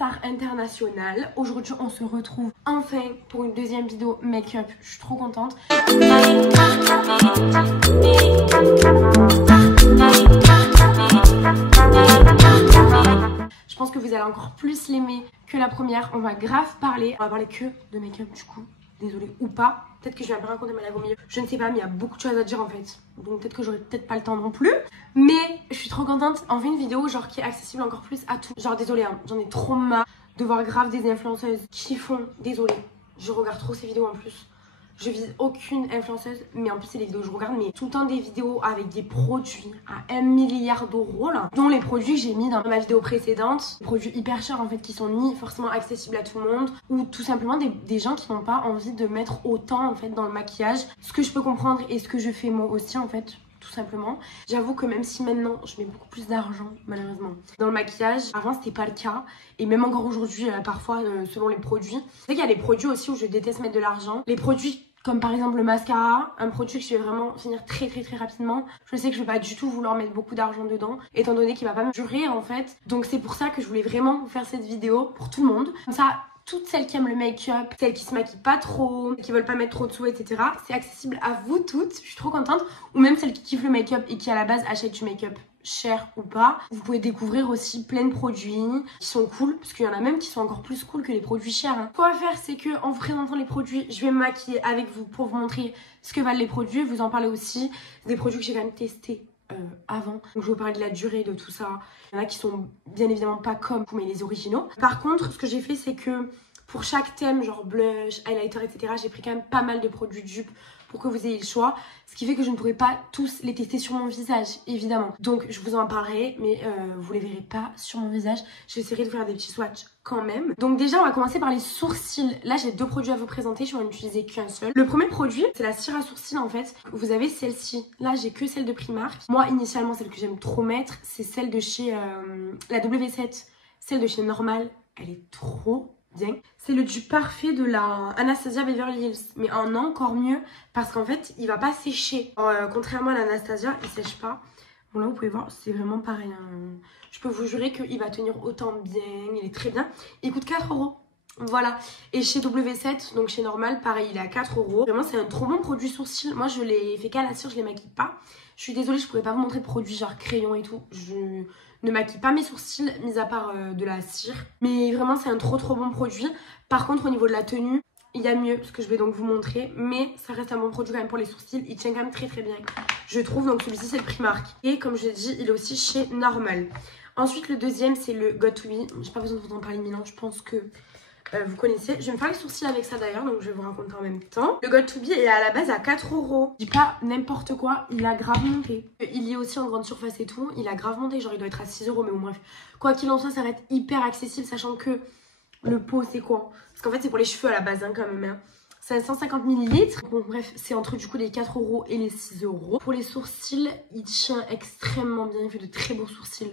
star internationale. Aujourd'hui, on se retrouve enfin pour une deuxième vidéo make-up. Je suis trop contente. Je pense que vous allez encore plus l'aimer que la première. On va grave parler. On va parler que de make-up du coup. Désolée ou pas. Peut-être que je vais un peu raconter ma life au milieu. Je ne sais pas, mais il y a beaucoup de choses à dire en fait. Donc peut-être que j'aurai peut-être pas le temps non plus. Mais je suis trop contente. On fait une vidéo genre qui est accessible encore plus à tout. Genre désolée, hein, j'en ai trop marre de voir grave des influenceuses qui font. Désolée, je regarde trop ces vidéos en plus. Je vise aucune influenceuse, mais en plus c'est les vidéos que je regarde, mais tout le temps des vidéos avec des produits à 1 milliard d'euros là, dont les produits que j'ai mis dans ma vidéo précédente, des produits hyper chers en fait qui sont ni forcément accessibles à tout le monde, ou tout simplement des gens qui n'ont pas envie de mettre autant en fait dans le maquillage, ce que je peux comprendre et ce que je fais moi aussi en fait. Tout simplement. J'avoue que même si maintenant je mets beaucoup plus d'argent malheureusement dans le maquillage, avant c'était pas le cas et même encore aujourd'hui parfois selon les produits. C'est qu'il y a des produits aussi où je déteste mettre de l'argent. Les produits comme par exemple le mascara, un produit que je vais vraiment finir très rapidement. Je sais que je vais pas du tout vouloir mettre beaucoup d'argent dedans étant donné qu'il va pas me durer en fait. Donc c'est pour ça que je voulais vraiment vous faire cette vidéo pour tout le monde. Comme ça, toutes celles qui aiment le make-up, celles qui se maquillent pas trop, qui veulent pas mettre trop de sous, etc. C'est accessible à vous toutes, je suis trop contente. Ou même celles qui kiffent le make-up et qui à la base achètent du make-up cher ou pas. Vous pouvez découvrir aussi plein de produits qui sont cool, parce qu'il y en a même qui sont encore plus cool que les produits chers. Hein. Ce qu'on va faire, c'est que en vous présentant les produits, je vais me maquiller avec vous pour vous montrer ce que valent les produits, vous en parler aussi. Des produits que j'ai quand même testés avant. Donc je vais vous parler de la durée de tout ça. Il y en a qui sont bien évidemment pas comme mais les originaux. Par contre, ce que j'ai fait, c'est que pour chaque thème, genre blush, highlighter, etc., j'ai pris quand même pas mal de produits de dupe pour que vous ayez le choix. Ce qui fait que je ne pourrai pas tous les tester sur mon visage, évidemment. Donc je vous en parlerai, mais vous les verrez pas sur mon visage. J'essaierai de faire des petits swatchs quand même. Donc déjà, on va commencer par les sourcils. Là, j'ai deux produits à vous présenter. Je vais en utiliser qu'un seul. Le premier produit, c'est la cire à sourcils en fait. Vous avez celle-ci. Là, j'ai que celle de Primark. Moi, initialement, celle que j'aime trop mettre, c'est celle de chez la W7. Celle de chez Normal. Elle est trop bien. C'est le dupe parfait de la Anastasia Beverly Hills, mais en encore mieux parce qu'en fait il va pas sécher. Contrairement à l'Anastasia, il sèche pas. Bon là vous pouvez voir, c'est vraiment pareil. Hein. Je peux vous jurer qu'il va tenir autant bien, il est très bien. Il coûte 4 €. Voilà. Et chez W7, donc chez Normal, pareil, il est à 4 €. Vraiment c'est un trop bon produit sourcil. Moi je l'ai fait qu'à la cire, je les maquille pas. Je suis désolée, je pourrais pas vous montrer de produits genre crayon et tout. Je ne maquille pas mes sourcils, mis à part de la cire. Mais vraiment, c'est un trop bon produit. Par contre, au niveau de la tenue, il y a mieux, ce que je vais donc vous montrer. Mais ça reste un bon produit quand même pour les sourcils. Il tient quand même très bien, je trouve. Donc celui-ci, c'est le Primark. Et comme je l'ai dit, il est aussi chez Normal. Ensuite, le deuxième, c'est le Got To Be. J'ai pas besoin de vous en parler mille ans, je pense que vous connaissez. Je vais me faire les sourcils avec ça d'ailleurs, donc je vais vous raconter en même temps. Le Got To Be est à la base à 4 €. Je dis pas n'importe quoi, il a grave monté. Il y est aussi en grande surface et tout, il a grave monté, genre il doit être à 6 €, mais bon bref. Quoi qu'il en soit, ça va être hyper accessible, sachant que le pot c'est quoi? Parce qu'en fait c'est pour les cheveux à la base hein, quand même. Hein. C'est 150 ml. Bon bref, c'est entre du coup les 4 € et les 6 €. Pour les sourcils, il tient extrêmement bien, il fait de très beaux sourcils.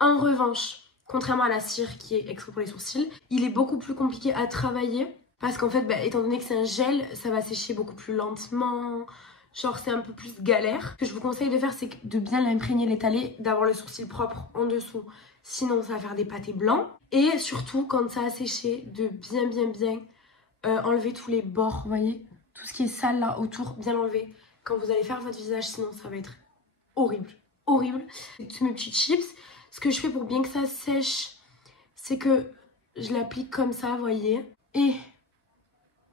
En revanche, contrairement à la cire qui est exprès pour les sourcils, il est beaucoup plus compliqué à travailler parce qu'en fait, étant donné que c'est un gel, ça va sécher beaucoup plus lentement. Genre c'est un peu plus galère. Ce que je vous conseille de faire, c'est de bien l'imprégner, l'étaler, d'avoir le sourcil propre en dessous. Sinon, ça va faire des pâtés blancs. Et surtout, quand ça a séché, de bien enlever tous les bords, vous voyez. Tout ce qui est sale là autour, bien l'enlever. Quand vous allez faire votre visage, sinon ça va être horrible. Horrible. C'est mes petits chips. Ce que je fais pour bien que ça sèche, c'est que je l'applique comme ça, vous voyez. Et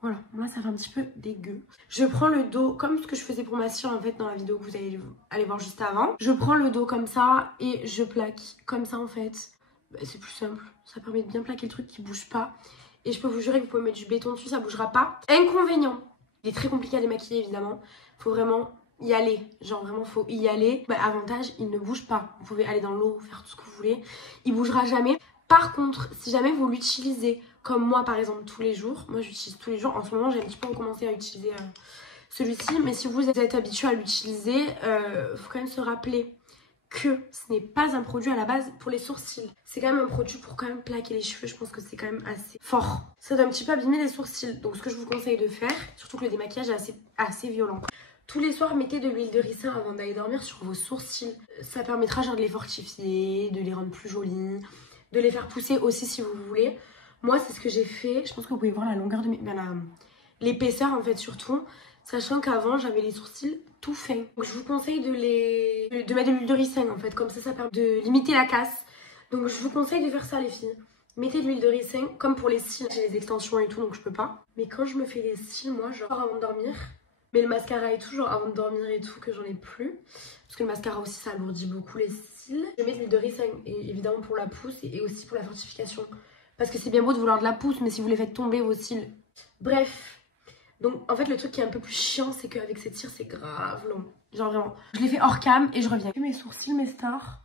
voilà, là ça fait un petit peu dégueu. Je prends le dos, comme ce que je faisais pour ma cire en fait dans la vidéo que vous allez aller voir juste avant. Je prends le dos comme ça et je plaque comme ça en fait. C'est plus simple, ça permet de bien plaquer le truc qui bouge pas. Et je peux vous jurer que vous pouvez mettre du béton dessus, ça bougera pas. Inconvénient, il est très compliqué à démaquiller évidemment. Faut vraiment y aller, genre vraiment faut y aller. Avantage, il ne bouge pas. Vous pouvez aller dans l'eau, faire tout ce que vous voulez. Il bougera jamais. Par contre, si jamais vous l'utilisez comme moi par exemple tous les jours, moi j'utilise tous les jours. En ce moment j'ai un petit peu commencé à utiliser celui-ci. Mais si vous êtes habitué à l'utiliser, faut quand même se rappeler que ce n'est pas un produit à la base pour les sourcils. C'est quand même un produit pour quand même plaquer les cheveux. Je pense que c'est quand même assez fort. Ça doit un petit peu abîmer les sourcils. Donc ce que je vous conseille de faire, surtout que le démaquillage est assez violent. Tous les soirs, mettez de l'huile de ricin avant d'aller dormir sur vos sourcils. Ça permettra genre de les fortifier, de les rendre plus jolis, de les faire pousser aussi si vous voulez. Moi, c'est ce que j'ai fait. Je pense que vous pouvez voir la longueur de mes... l'épaisseur en fait surtout. Sachant qu'avant, j'avais les sourcils tout fins. Donc je vous conseille de mettre de l'huile de ricin en fait. Comme ça permet de limiter la casse. Donc je vous conseille de faire ça les filles. Mettez de l'huile de ricin comme pour les cils. J'ai les extensions et tout donc je peux pas. Mais quand je me fais les cils, moi genre avant de dormir. Mais le mascara et tout, genre avant de dormir et tout, que j'en ai plus. Parce que le mascara aussi ça alourdit beaucoup les cils. Je mets de l'huile de ricin et évidemment pour la pousse et aussi pour la fortification. Parce que c'est bien beau de vouloir de la pousse mais si vous les faites tomber vos cils. Bref. Donc en fait le truc qui est un peu plus chiant c'est qu'avec cette cire c'est grave long. Genre vraiment. Je l'ai fait hors cam et je reviens. Mes sourcils, mes stars.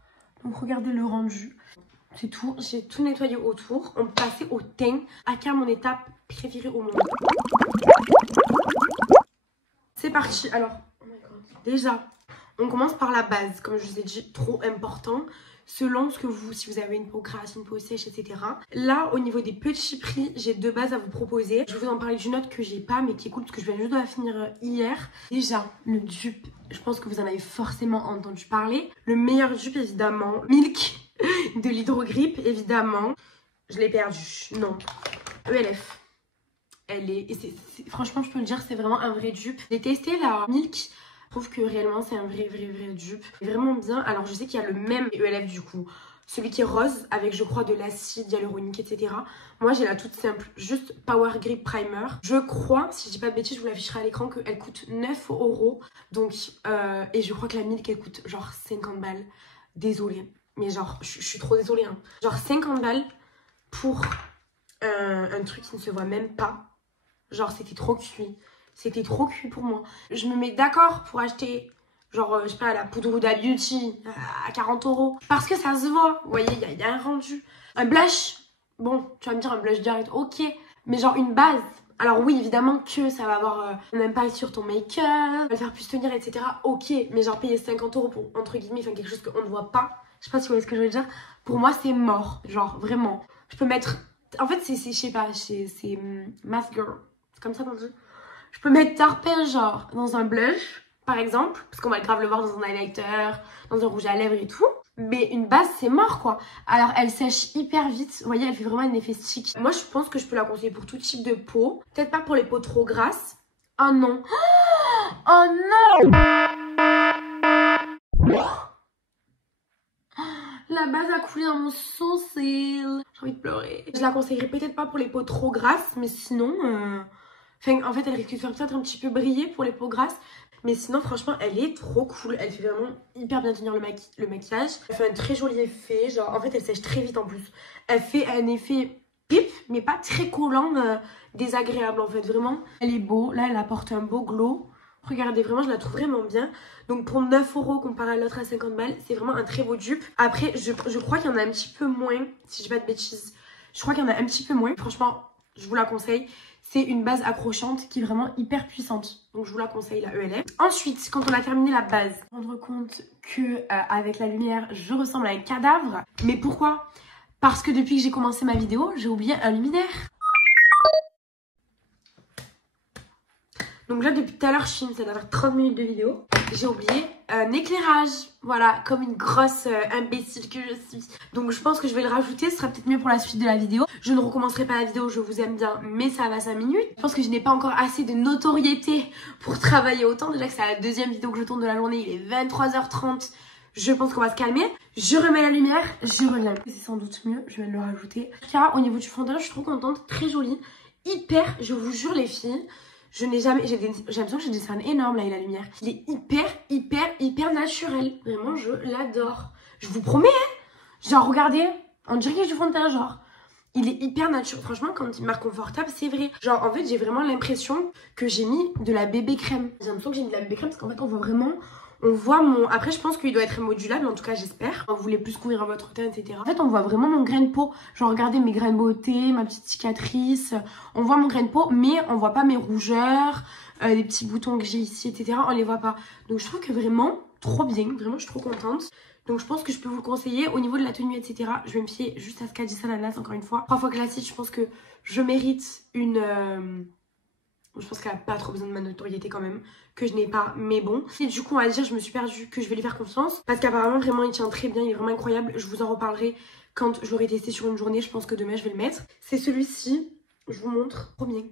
Donc regardez le rendu. C'est tout. J'ai tout nettoyé autour. On passait au teint. Aka mon étape préférée au monde. C'est parti. Alors, oh my God. Déjà, on commence par la base. Comme je vous ai dit, trop important. Selon ce que si vous avez une peau grasse, une peau sèche, etc. Là, au niveau des petits prix, j'ai 2 bases à vous proposer. Je vais vous en parler d'une autre que j'ai pas, mais qui est cool parce que je viens juste de la finir hier. Déjà, le dupe, je pense que vous en avez forcément entendu parler. Le meilleur dupe, évidemment, Milk de l'Hydrogrip, évidemment. Je l'ai perdu, non. ELF. Elle est... franchement, je peux le dire, c'est vraiment un vrai dupe. J'ai testé la Milk. Je trouve que réellement c'est un vrai dupe. Vraiment bien. Alors je sais qu'il y a le même ELF du coup. Celui qui est rose avec je crois de l'acide hyaluronique etc. Moi j'ai la toute simple. Juste Power Grip Primer. Je crois, si je dis pas de bêtises, je vous l'afficherai à l'écran qu'elle coûte 9 €. Donc et je crois que la Milk elle coûte genre 50 balles. Désolée. Mais genre je suis trop désolée hein. Genre 50 balles pour un truc qui ne se voit même pas. Genre c'était trop cuit. C'était trop cuit pour moi. Je me mets d'accord pour acheter, genre, je sais pas, la poudre Huda Beauty à 40 €. Parce que ça se voit. Vous voyez, il y a un rendu. Un blush, bon, tu vas me dire un blush direct, ok. Mais genre une base. Alors oui, évidemment que ça va avoir un impact sur ton make-up, va le faire plus tenir, etc. Ok, mais genre payer 50 € pour, entre guillemets, enfin quelque chose qu'on ne voit pas. Je sais pas si vous voyez ce que je veux dire. Pour moi, c'est mort. Genre, vraiment. Je peux mettre... En fait, c'est je sais pas, c'est Mask Girl. C'est comme ça qu'on dit. Je peux mettre Tarpin genre dans un blush par exemple, parce qu'on va grave le voir dans un highlighter, dans un rouge à lèvres et tout. Mais une base c'est mort quoi. Alors elle sèche hyper vite, vous voyez elle fait vraiment un effet stick. Moi je pense que je peux la conseiller pour tout type de peau. Peut-être pas pour les peaux trop grasses. Oh non. Oh non. La base a coulé dans mon sourcil. J'ai envie de pleurer. Je la conseillerais peut-être pas pour les peaux trop grasses, mais sinon... Enfin, en fait, elle risque de faire peut-être un petit peu briller pour les peaux grasses. Mais sinon, franchement, elle est trop cool. Elle fait vraiment hyper bien tenir le maquillage. Elle fait un très joli effet. Genre, en fait, elle sèche très vite en plus. Elle fait un effet pip, mais pas très collant, désagréable en fait. Vraiment, elle est beau. Là, elle apporte un beau glow. Regardez, vraiment, je la trouve vraiment bien. Donc, pour 9 € comparé à l'autre à 50 balles, c'est vraiment un très beau dupe. Après, je crois qu'il y en a un petit peu moins, si je dis pas de bêtises. Je crois qu'il y en a un petit peu moins. Franchement, je vous la conseille. C'est une base accrochante qui est vraiment hyper puissante. Donc je vous la conseille, la ELF. Ensuite, quand on a terminé la base, rendre compte que avec la lumière, je ressemble à un cadavre. Mais pourquoi? Parce que depuis que j'ai commencé ma vidéo, j'ai oublié un luminaire. Donc là, depuis tout à l'heure, ça doit faire 30 minutes de vidéo. J'ai oublié un éclairage. Voilà, comme une grosse imbécile que je suis. Donc je pense que je vais le rajouter, ce sera peut-être mieux pour la suite de la vidéo. Je ne recommencerai pas la vidéo, je vous aime bien, mais ça va 5 minutes. Je pense que je n'ai pas encore assez de notoriété pour travailler autant. Déjà que c'est la deuxième vidéo que je tourne de la journée, il est 23h30. Je pense qu'on va se calmer. Je remets la lumière, je reviens. C'est sans doute mieux, je vais le rajouter. Car au niveau du fond de teint, je suis trop contente, très jolie. Hyper, je vous jure les filles. J'ai l'impression que j'ai des cernes énormes là et la lumière. Il est hyper naturel. Vraiment, je l'adore. Je vous promets, hein. Genre, regardez, on dirait que j'ai du fond de teint, genre. Il est hyper naturel. Franchement, quand il marque confortable, c'est vrai. Genre, en fait, j'ai vraiment l'impression que j'ai mis de la bébé crème. J'ai l'impression que j'ai mis de la bébé crème parce qu'en fait, on voit vraiment... On voit mon... Après, je pense qu'il doit être modulable, en tout cas, j'espère. Vous voulez plus couvrir votre teint, etc. En fait, on voit vraiment mon grain de peau. Genre, regardez mes grains de beauté, ma petite cicatrice. On voit mon grain de peau, mais on voit pas mes rougeurs, les petits boutons que j'ai ici, etc. On les voit pas. Donc, je trouve que vraiment, trop bien. Vraiment, je suis trop contente. Donc, je pense que je peux vous le conseiller. Au niveau de la tenue, etc., je vais me fier juste à ce qu'a dit Salanas, encore une fois. 3 fois classique, je pense que je mérite une... Je pense qu'elle n'a pas trop besoin de ma notoriété quand même, que je n'ai pas, mais bon. Et du coup, on va dire, je me suis perdue, que je vais lui faire confiance. Parce qu'apparemment, vraiment, il tient très bien, il est vraiment incroyable. Je vous en reparlerai quand je l'aurai testé sur une journée. Je pense que demain je vais le mettre. C'est celui-ci, je vous montre, trop bien.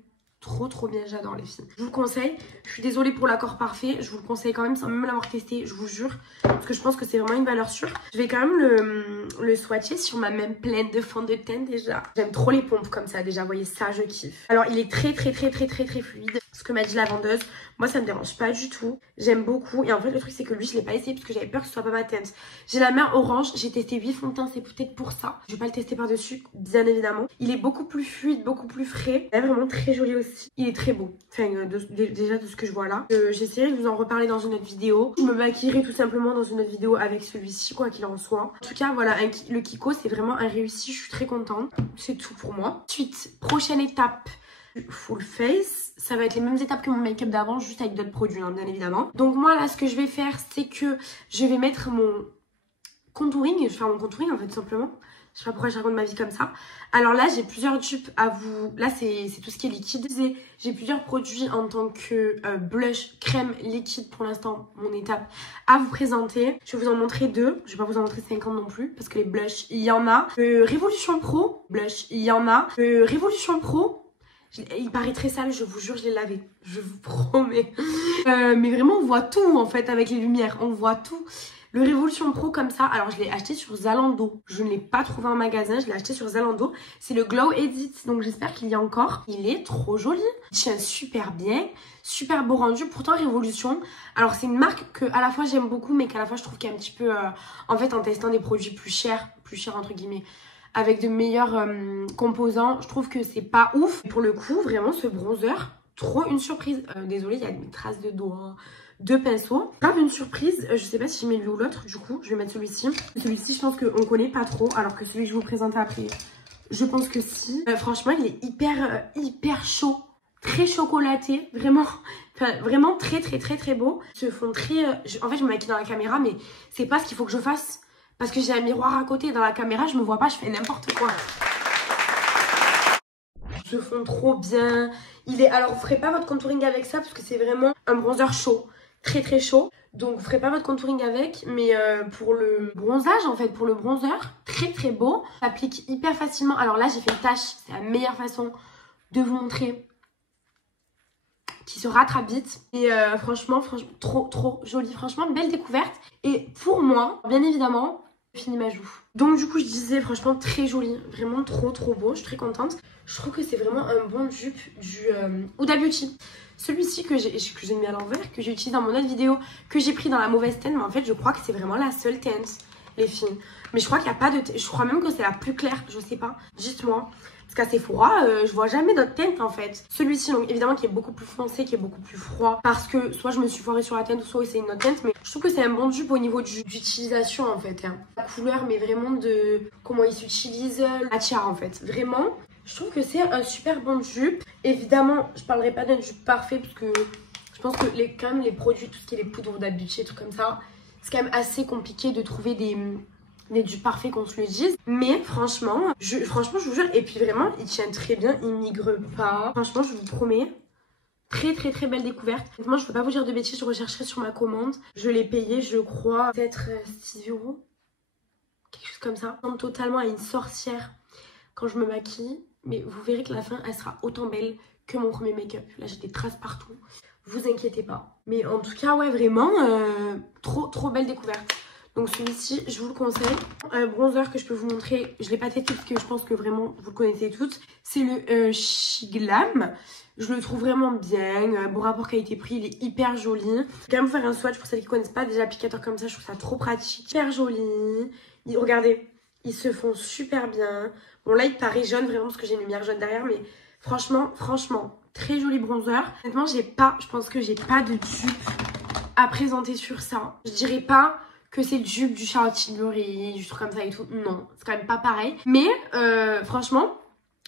Trop bien, j'adore les filles. Je vous le conseille. Je suis désolée pour l'accord parfait. Je vous le conseille quand même sans même l'avoir testé, je vous jure. Parce que je pense que c'est vraiment une valeur sûre. Je vais quand même le swatcher sur ma même pleine de fond de teint déjà. J'aime trop les pompes comme ça déjà, vous voyez ça, je kiffe. Alors il est très fluide. Ce que m'a dit la vendeuse. Moi ça me dérange pas du tout. J'aime beaucoup. Et en fait le truc c'est que lui je l'ai pas essayé parce que j'avais peur que ce soit pas ma teinte. J'ai la main orange. J'ai testé 8 fonds de teint, c'est peut-être pour ça. Je vais pas le tester par dessus, bien évidemment. Il est beaucoup plus fluide, beaucoup plus frais. Il est vraiment très joli aussi. Il est très beau. Enfin déjà de ce que je vois là. J'essaierai de vous en reparler dans une autre vidéo. Je me maquillerai tout simplement dans une autre vidéo avec celui-ci quoi qu'il en soit. En tout cas voilà, le Kiko c'est vraiment un réussi. Je suis très contente. C'est tout pour moi. Ensuite, prochaine étape. Full face, ça va être les mêmes étapes que mon make-up d'avant, juste avec d'autres produits hein, bien évidemment. Donc moi là ce que je vais faire c'est que je vais mettre mon contouring, je vais faire mon contouring en fait tout simplement. Je sais pas pourquoi je raconte ma vie comme ça. Alors là j'ai plusieurs dupes à vous, là c'est tout ce qui est liquide. J'ai plusieurs produits en tant que blush, crème, liquide pour l'instant, mon étape à vous présenter. Je vais vous en montrer deux, je vais pas vous en montrer 50 non plus parce que les blushs il y en a. Révolution Pro, blush il y en a. Révolution Pro. Il paraît très sale, je vous jure, je l'ai lavé. Je vous promets. Mais vraiment, on voit tout en fait avec les lumières. On voit tout. Le Révolution Pro comme ça. Alors, je l'ai acheté sur Zalando. Je ne l'ai pas trouvé en magasin. Je l'ai acheté sur Zalando. C'est le Glow Edit. Donc, j'espère qu'il y a encore. Il est trop joli. Il tient super bien. Super beau rendu. Pourtant, Révolution. Alors, c'est une marque que à la fois j'aime beaucoup, mais qu'à la fois je trouve qu'il y a un petit peu... en fait, en testant des produits plus chers entre guillemets, avec de meilleurs composants, je trouve que c'est pas ouf. Pour le coup, vraiment, ce bronzer, trop une surprise. Désolée, il y a des traces de doigts, de pinceau. Grave une surprise, je sais pas si je mets lui ou l'autre, du coup, je vais mettre celui-ci. Celui-ci, je pense qu'on connaît pas trop, alors que celui que je vais vous présenter après, je pense que si. Franchement, il est hyper chaud, très chocolaté, vraiment. Enfin, vraiment très beau. Ce fond très... En fait, je me maquille dans la caméra, mais c'est pas ce qu'il faut que je fasse. Parce que j'ai un miroir à côté dans la caméra, je me vois pas, je fais n'importe quoi. Se fond trop bien. Alors, vous ferez pas votre contouring avec ça parce que c'est vraiment un bronzer chaud. Très chaud. Donc, vous ferez pas votre contouring avec. Mais pour le bronzage, en fait, pour le bronzer, très beau. Ça s'applique hyper facilement. Alors là, j'ai fait une tache. C'est la meilleure façon de vous montrer. Qui se rattrape vite. Et franchement, trop joli. Franchement, belle découverte. Et pour moi, bien évidemment... fini ma joue. Donc du coup je disais franchement très joli, vraiment trop beau, je suis très contente. Je trouve que c'est vraiment un bon dupe du Huda Beauty. Celui-ci que j'ai mis à l'envers, que j'ai utilisé dans mon autre vidéo, que j'ai pris dans la mauvaise teinte, mais en fait je crois que c'est vraiment la seule teinte les filles. Mais je crois qu'il n'y a pas de teinte, je crois même que c'est la plus claire, je sais pas, dites-moi. Parce qu'à Sephora, je vois jamais d'autres teintes en fait. Celui-ci, donc évidemment, qui est beaucoup plus foncé, qui est beaucoup plus froid. Parce que soit je me suis foirée sur la teinte, soit c'est une autre teinte. Mais je trouve que c'est un bon dupe au niveau d'utilisation en fait. Hein. La couleur, mais vraiment de comment il s'utilise, la tiare en fait. Vraiment, je trouve que c'est un super bon dupe. Évidemment, je parlerai pas d'un dupe parfait parce que je pense que quand même les produits, tout ce qui est les poudres Huda Beauty et trucs comme ça, c'est quand même assez compliqué de trouver des dupes parfaits qu'on se le dise. Mais franchement, je vous jure. Et puis vraiment, il tient très bien, il migre pas. Franchement, je vous promets. Très belle découverte. Moi, je ne peux pas vous dire de bêtises, je rechercherai sur ma commande. Je l'ai payé, je crois, peut-être 6 €. Quelque chose comme ça. Je ressemble totalement à une sorcière quand je me maquille. Mais vous verrez que la fin, elle sera autant belle que mon premier make-up. Là, j'ai des traces partout. Vous inquiétez pas. Mais en tout cas, ouais, vraiment, trop belle découverte. Donc celui-ci, je vous le conseille. Un bronzer que je peux vous montrer, je ne l'ai pas testé parce que je pense que vraiment vous le connaissez toutes. C'est le Shiglam. Je le trouve vraiment bien. Bon rapport qualité-prix, il est hyper joli. Je vais quand même vous faire un swatch pour celles qui ne connaissent pas des applicateurs comme ça. Je trouve ça trop pratique. Hyper joli. Regardez, ils se font super bien. Bon là, il paraît jaune vraiment parce que j'ai une lumière jaune derrière. Mais franchement, très joli bronzer. Honnêtement, je pense que j'ai pas de dupe à présenter sur ça. Je dirais pas... que c'est le dupe du Charlotte Tilbury, du truc comme ça et tout. Non, c'est quand même pas pareil. Mais franchement,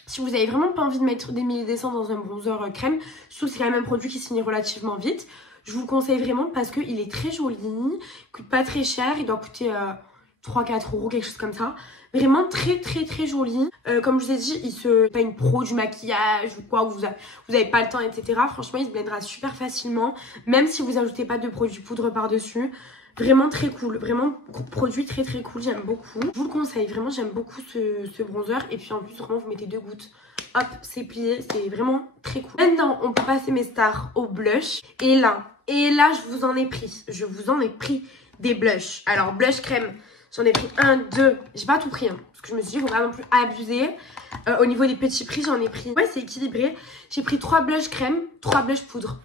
si vous avez vraiment pas envie de mettre des milliers d'essence dans un bronzer crème, je trouve que c'est quand même un produit qui se finit relativement vite. Je vous le conseille vraiment parce qu'il est très joli, il coûte pas très cher, il doit coûter 3-4 €, quelque chose comme ça. Vraiment très joli. Comme je vous ai dit, c'est pas une pro du maquillage ou quoi, vous avez pas le temps, etc. Franchement, il se blendera super facilement. Même si vous ajoutez pas de produit poudre par-dessus. Vraiment très cool, vraiment produit très très cool, j'aime beaucoup. Je vous le conseille, vraiment j'aime beaucoup ce bronzer. Et puis en plus vraiment vous mettez 2 gouttes, hop c'est plié, c'est vraiment très cool. Maintenant on peut passer mes stars au blush. Et là je vous en ai pris des blushs. Alors blush crème, j'en ai pris 1, 2, j'ai pas tout pris hein, parce que je me suis dit faut pas non plus abuser. Au niveau des petits prix j'en ai pris, ouais c'est équilibré. J'ai pris 3 blush crème, 3 blush poudre.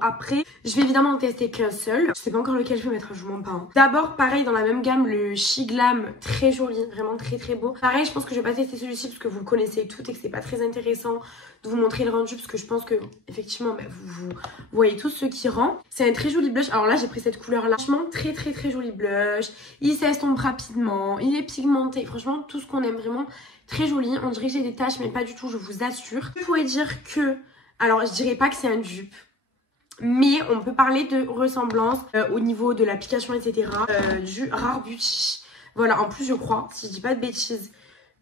Après, je vais évidemment en tester qu'un seul. Je sais pas encore lequel je vais mettre, je vous mens pas. Hein. D'abord, pareil, dans la même gamme, le Shiglam, très joli, vraiment très très beau. Pareil, je pense que je vais pas tester celui-ci parce que vous le connaissez tout et que c'est pas très intéressant de vous montrer le rendu parce que je pense que, effectivement, bah, vous voyez tous ce qui rend. C'est un très joli blush. Alors là, j'ai pris cette couleur-là. Franchement, très très très joli blush. Il s'estompe rapidement, il est pigmenté. Franchement, tout ce qu'on aime vraiment, très joli. On dirait que j'ai des taches, mais pas du tout, je vous assure. Je pourrais dire que, alors je dirais pas que c'est un dupe. Mais on peut parler de ressemblance au niveau de l'application, etc. Du Rare Beauty. Voilà, en plus je crois, si je dis pas de bêtises,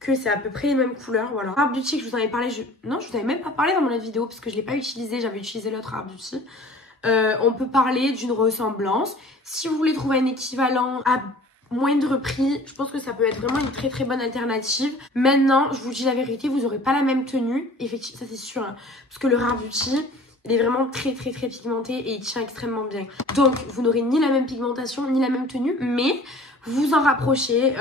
que c'est à peu près les mêmes couleurs. Voilà. Rare Beauty, que je vous en avais parlé, non, je vous avais même pas parlé dans mon vidéo parce que je l'ai pas utilisé, j'avais utilisé l'autre Rare Beauty. On peut parler d'une ressemblance. Si vous voulez trouver un équivalent à moindre prix, je pense que ça peut être vraiment une très très bonne alternative. Maintenant, je vous dis la vérité, vous aurez pas la même tenue. Effectivement, ça c'est sûr, hein, parce que le Rare Beauty... il est vraiment très très très pigmenté et il tient extrêmement bien. Donc vous n'aurez ni la même pigmentation ni la même tenue, mais vous en rapprochez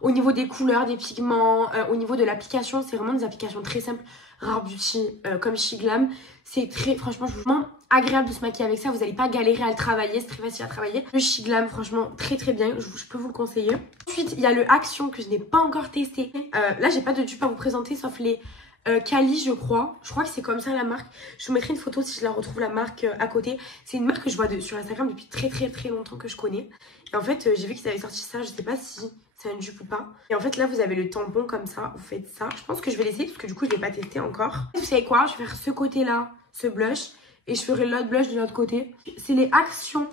au niveau des couleurs, des pigments, au niveau de l'application. C'est vraiment des applications très simples. Rare Beauty comme Shiglam, c'est très, franchement, je vous vraiment agréable de se maquiller avec ça. Vous n'allez pas galérer à le travailler, c'est très facile à travailler. Le Shiglam, franchement, très très bien, je peux vous le conseiller. Ensuite, il y a le Action que je n'ai pas encore testé. Là, j'ai pas de dupe à vous présenter sauf les... Cali je crois que c'est comme ça la marque. Je vous mettrai une photo si je la retrouve la marque à côté. C'est une marque que je vois sur Instagram depuis très très très longtemps que je connais. Et en fait j'ai vu qu'ils avaient sorti ça, je sais pas si c'est un dupe ou pas. Et en fait là vous avez le tampon comme ça, vous faites ça. Je pense que je vais l'essayer parce que du coup je l'ai pas testé encore. Vous savez quoi, je vais faire ce côté là, ce blush. Et je ferai l'autre blush de l'autre côté. C'est les Actions.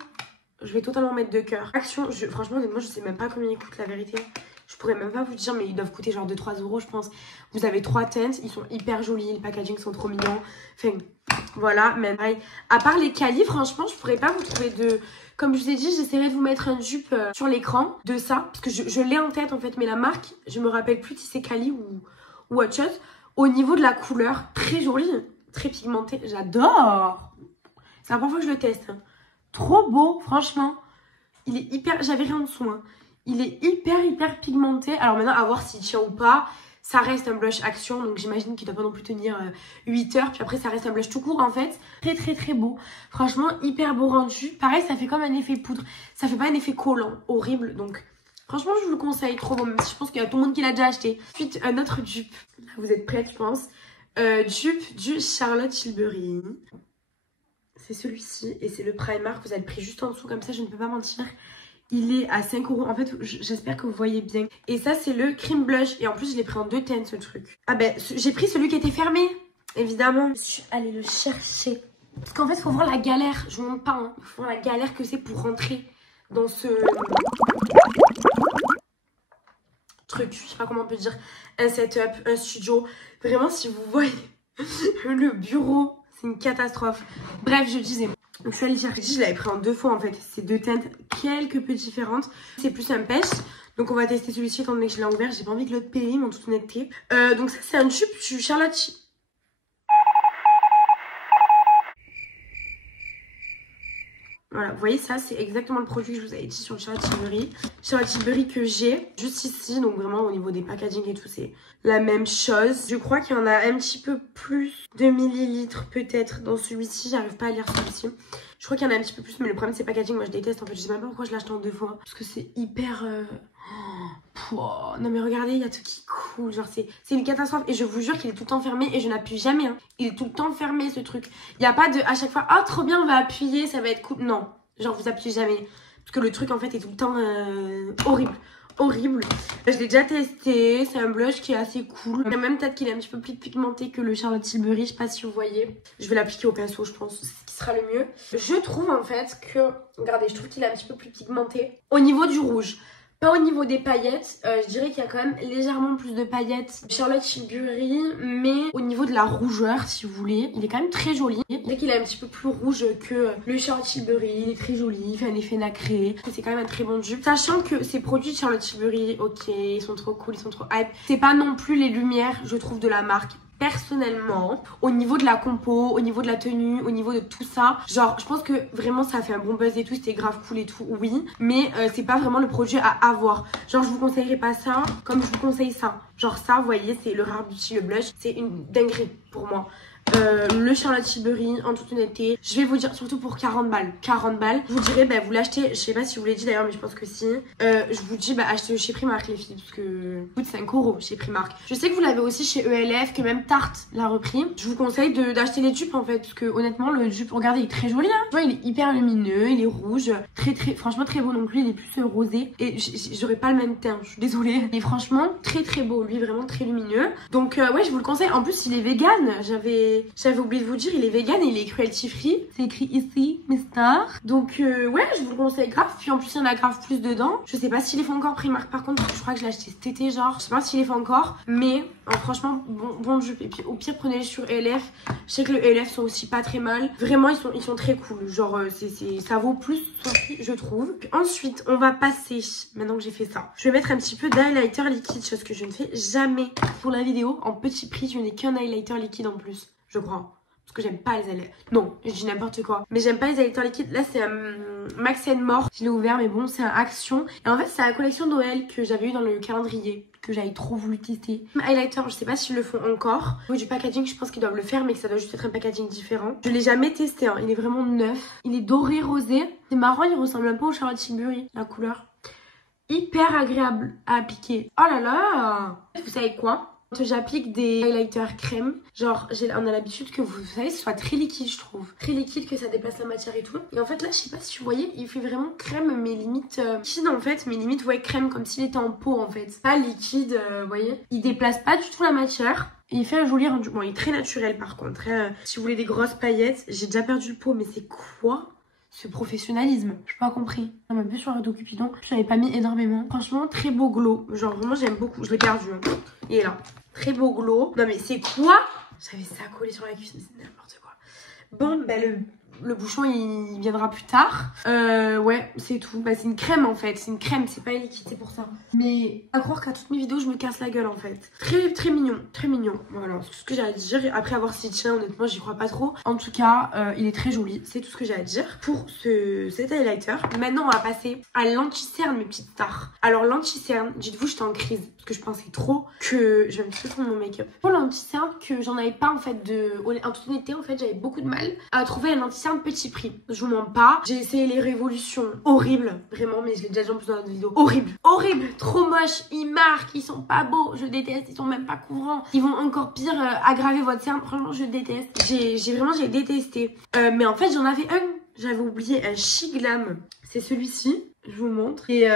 Je vais totalement mettre de cœur. Actions, franchement moi je sais même pas combien ils coûtent la vérité. Je pourrais même pas vous dire, mais ils doivent coûter genre 2-3 euros, je pense. Vous avez 3 teintes, ils sont hyper jolis, les packaging sont trop mignons. Enfin, voilà, mais pareil. À part les Cali, franchement, je pourrais pas vous trouver de... Comme je vous ai dit, j'essaierai de vous mettre un dupe sur l'écran de ça. Parce que je l'ai en tête, en fait, mais la marque, je me rappelle plus si c'est Cali ou autre chose. Au niveau de la couleur, très jolie, très pigmentée. J'adore. C'est la première fois que je le teste. Hein. Trop beau, franchement. Il est hyper... J'avais rien en dessous, hein. Il est hyper pigmenté. Alors maintenant, à voir s'il tient ou pas. Ça reste un blush Action. Donc j'imagine qu'il ne doit pas non plus tenir 8 heures. Puis après, ça reste un blush tout court en fait. Très beau. Franchement, hyper beau rendu. Pareil, ça fait comme un effet poudre. Ça fait pas un effet collant. Horrible. Donc franchement, je vous le conseille. Trop bon. Même si je pense qu'il y a tout le monde qui l'a déjà acheté. Ensuite, un autre dupe. Vous êtes prêts, je pense. Dupe du Charlotte Tilbury. C'est celui-ci. Et c'est le Primark. Vous avez le prix juste en dessous. Comme ça, je ne peux pas mentir. Il est à 5 €. En fait, j'espère que vous voyez bien. Et ça, c'est le cream blush. Et en plus, je l'ai pris en 2 teintes, ce truc. Ah ben, j'ai pris celui qui était fermé. Évidemment. Je suis allée le chercher. Parce qu'en fait, il faut voir la galère. Je vous montre pas. Hein. Il faut voir la galère que c'est pour rentrer dans ce truc. Je sais pas comment on peut dire. Un setup, un studio. Vraiment, si vous voyez le bureau, c'est une catastrophe. Bref, je disais... Donc je suis allée chercher, je l'avais pris en 2 fois en fait, c'est 2 teintes quelque peu différentes. C'est plus un pêche, donc on va tester celui-ci étant donné que je l'ai ouvert, j'ai pas envie que l'autre périme en toute honnêteté. Donc ça c'est un dupe du Charlotte. Voilà, vous voyez ça, c'est exactement le produit que je vous avais dit sur le Charlotte Tilbury. Charlotte Tilbury que j'ai juste ici, donc vraiment au niveau des packaging et tout, c'est la même chose. Je crois qu'il y en a un petit peu plus de millilitres peut-être dans celui-ci, j'arrive pas à lire celui-ci. Je crois qu'il y en a un petit peu plus, mais le problème c'est packaging, moi je déteste en fait, je sais même pas pourquoi je l'ai acheté en 2 fois. Parce que c'est hyper... Non mais regardez, il y a tout qui coule, genre c'est une catastrophe. Et je vous jure qu'il est tout le temps fermé et je n'appuie jamais. Hein. Il est tout le temps fermé ce truc. Il n'y a pas de à chaque fois, ah trop bien on va appuyer, ça va être cool. Non, genre vous appuyez jamais. Parce que le truc en fait est tout le temps horrible. Je l'ai déjà testé, c'est un blush qui est assez cool. Il y a même peut-être qu'il est un petit peu plus pigmenté que le Charlotte Tilbury, je sais pas si vous voyez. Je vais l'appliquer au pinceau je pense, c'est ce qui sera le mieux. Je trouve en fait que, regardez, je trouve qu'il est un petit peu plus pigmenté. Au niveau du rouge, Pas au niveau des paillettes, je dirais qu'il y a quand même légèrement plus de paillettes Charlotte Tilbury, mais au niveau de la rougeur, si vous voulez, il est quand même très joli. Je dirais qu'il est un petit peu plus rouge que le Charlotte Tilbury, il est très joli, il fait un effet nacré, c'est quand même un très bon dupe. Sachant que ces produits de Charlotte Tilbury, ok, ils sont trop cool, ils sont trop hype, c'est pas non plus les lumières, je trouve, de la marque. Personnellement, au niveau de la compo, au niveau de la tenue, au niveau de tout ça, genre je pense que vraiment ça a fait un bon buzz et tout, c'était grave cool et tout, oui, mais c'est pas vraiment le produit à avoir. Genre je vous conseillerais pas ça comme je vous conseille ça. Genre ça, vous voyez, c'est le Rare Beauty, le blush, c'est une dinguerie pour moi. Le Charlotte Tilbury, en toute honnêteté, je vais vous dire, surtout pour 40 balles. 40 balles, je vous dirais, bah, vous l'achetez, je sais pas si je vous l'ai dit d'ailleurs, mais je pense que si. Je vous dis, bah, achetez-le chez Primark, les filles, parce que coûte 5 € chez Primark. Je sais que vous l'avez aussi chez ELF, que même Tarte l'a repris. Je vous conseille d'acheter les dupes en fait, parce que honnêtement, le dupe, regardez, il est très joli, hein. Tu vois, il est hyper lumineux, il est rouge, franchement très beau. Donc lui, il est plus rosé, et j'aurais pas le même teint, je suis désolée. Et franchement, très beau, lui, vraiment très lumineux. Donc, ouais, je vous le conseille. En plus, il est vegan. J'avais oublié de vous dire, il est vegan et il est cruelty free. C'est écrit ici, Mister. Donc ouais, je vous le conseille grave. Puis en plus, il y en a grave plus dedans. Je sais pas s'il les fait encore Primark par contre, parce que je crois que je l'ai acheté cet été, genre. Je sais pas s'il les fait encore, mais franchement, bon dupe. Et puis au pire, prenez-les sur ELF. Je sais que le ELF sont aussi pas très mal. Vraiment, ils sont très cool. Genre, ça vaut plus son prix, je trouve. Puis ensuite, on va passer, maintenant que j'ai fait ça, je vais mettre un petit peu d'highlighter liquide, chose que je ne fais jamais pour la vidéo. En petit prix, je n'ai qu'un highlighter liquide en plus, je crois. Parce que j'aime pas les highlighters. Non, je dis n'importe quoi. Mais j'aime pas les highlighters liquides. Là, c'est un Max & More. Je l'ai ouvert, mais bon, c'est un Action. Et en fait, c'est la collection Noël que j'avais eu dans le calendrier, que j'avais trop voulu tester. Highlighter, je sais pas s'ils le font encore. Au niveau du packaging, je pense qu'ils doivent le faire, mais que ça doit juste être un packaging différent. Je l'ai jamais testé, hein. Il est vraiment neuf. Il est doré rosé. C'est marrant, il ressemble un peu au Charlotte Tilbury, la couleur. Hyper agréable à appliquer. Oh là là! Vous savez quoi? Quand j'applique des highlighters crème, genre on a l'habitude que vous savez ce soit très liquide, je trouve. Très liquide, que ça dépasse la matière et tout. Et en fait là, je sais pas si vous voyez, il fait vraiment crème, mais limite liquide en fait, mais limite ouais crème comme s'il était en pot en fait. Pas liquide, vous voyez. Il déplace pas du tout la matière. Et il fait un joli rendu. Bon, il est très naturel par contre. Si vous voulez des grosses paillettes, j'ai déjà perdu le pot, mais c'est quoi ce professionnalisme? Je n'ai pas compris. On m'a vu sur Redo Cupidon. Je n'avais pas mis énormément. Franchement, très beau glow. Genre vraiment, j'aime beaucoup. Je l'ai perdu. Hein. Il est là. Très beau glow. Non mais c'est quoi? J'avais ça collé sur la cuisse, mais c'est n'importe quoi. Bon, bah le bouchon il viendra plus tard. Ouais, c'est tout. Bah c'est une crème en fait. C'est une crème, c'est pas liquide, c'est pour ça. Mais à croire qu'à toutes mes vidéos, je me casse la gueule en fait. Très mignon, très mignon. Voilà, c'est tout ce que j'ai à dire. Après avoir stitché, honnêtement, j'y crois pas trop. En tout cas, il est très joli. C'est tout ce que j'ai à dire pour cet highlighter. Maintenant, on va passer à l'anti-cerne, mes petites stars. Alors l'anti-cerne, dites-vous, j'étais en crise parce que je pensais trop que je vais me faire mon make-up. Pour l'anti-cerne, que j'en avais pas en fait en toute honnêteté, en fait, j'avais beaucoup de mal à trouver un anti-cerne petit prix. Je vous mens pas. J'ai essayé les révolutions. Horribles. Vraiment, mais je l'ai déjà dit en plus dans la vidéo. Horrible. Horrible. Trop moche. Ils marquent. Ils sont pas beaux. Je déteste. Ils sont même pas couvrants. Ils vont encore pire aggraver votre cerne. Franchement, je déteste. J'ai détesté. Mais en fait, j'en avais un. J'avais oublié un Chic Glam. C'est celui-ci. Je vous montre et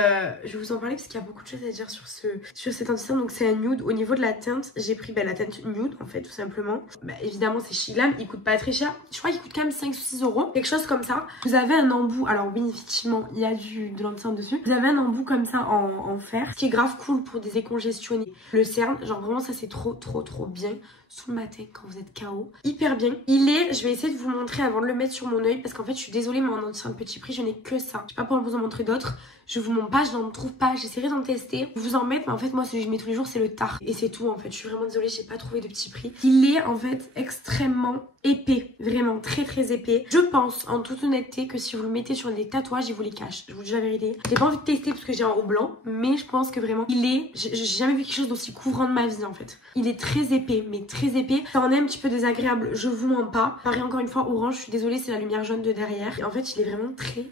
je vais vous en parler parce qu'il y a beaucoup de choses à dire sur cet anti-cerne. Donc c'est un nude. Au niveau de la teinte, j'ai pris la teinte nude en fait tout simplement. Bah, évidemment c'est Chic Glam, il coûte pas très cher. Je crois qu'il coûte quand même 5 ou 6 €, quelque chose comme ça. Vous avez un embout, alors oui effectivement il y a de l'anti-cerne dessus. Vous avez un embout comme ça en fer qui est grave cool pour décongestionner le cerne. Genre vraiment ça c'est trop bien. Sous le matin quand vous êtes KO. Hyper bien. Je vais essayer de vous montrer avant de le mettre sur mon oeil parce qu'en fait je suis désolée mais en anti-cerne petit prix je n'ai que ça. Je sais pas pour vous en montrer d'autres. Je vous montre pas, je n'en trouve pas. J'essaierai d'en tester. Vous en mettre mais en fait moi celui que je mets tous les jours c'est le Tarte. Et c'est tout en fait. Je suis vraiment désolée, j'ai pas trouvé de petit prix. Il est en fait extrêmement épais. Vraiment très épais. Je pense en toute honnêteté que si vous le mettez sur des tatouages il vous les cache. Je vous dis la vérité. J'ai pas envie de tester parce que j'ai un haut blanc. Mais je pense que vraiment j'ai jamais vu quelque chose d'aussi couvrant de ma vie en fait. Il est très épais mais très épais. Ça en est un petit peu désagréable, je vous mens pas. Pareil encore une fois orange, je suis désolée c'est la lumière jaune de derrière. Et en fait il est vraiment très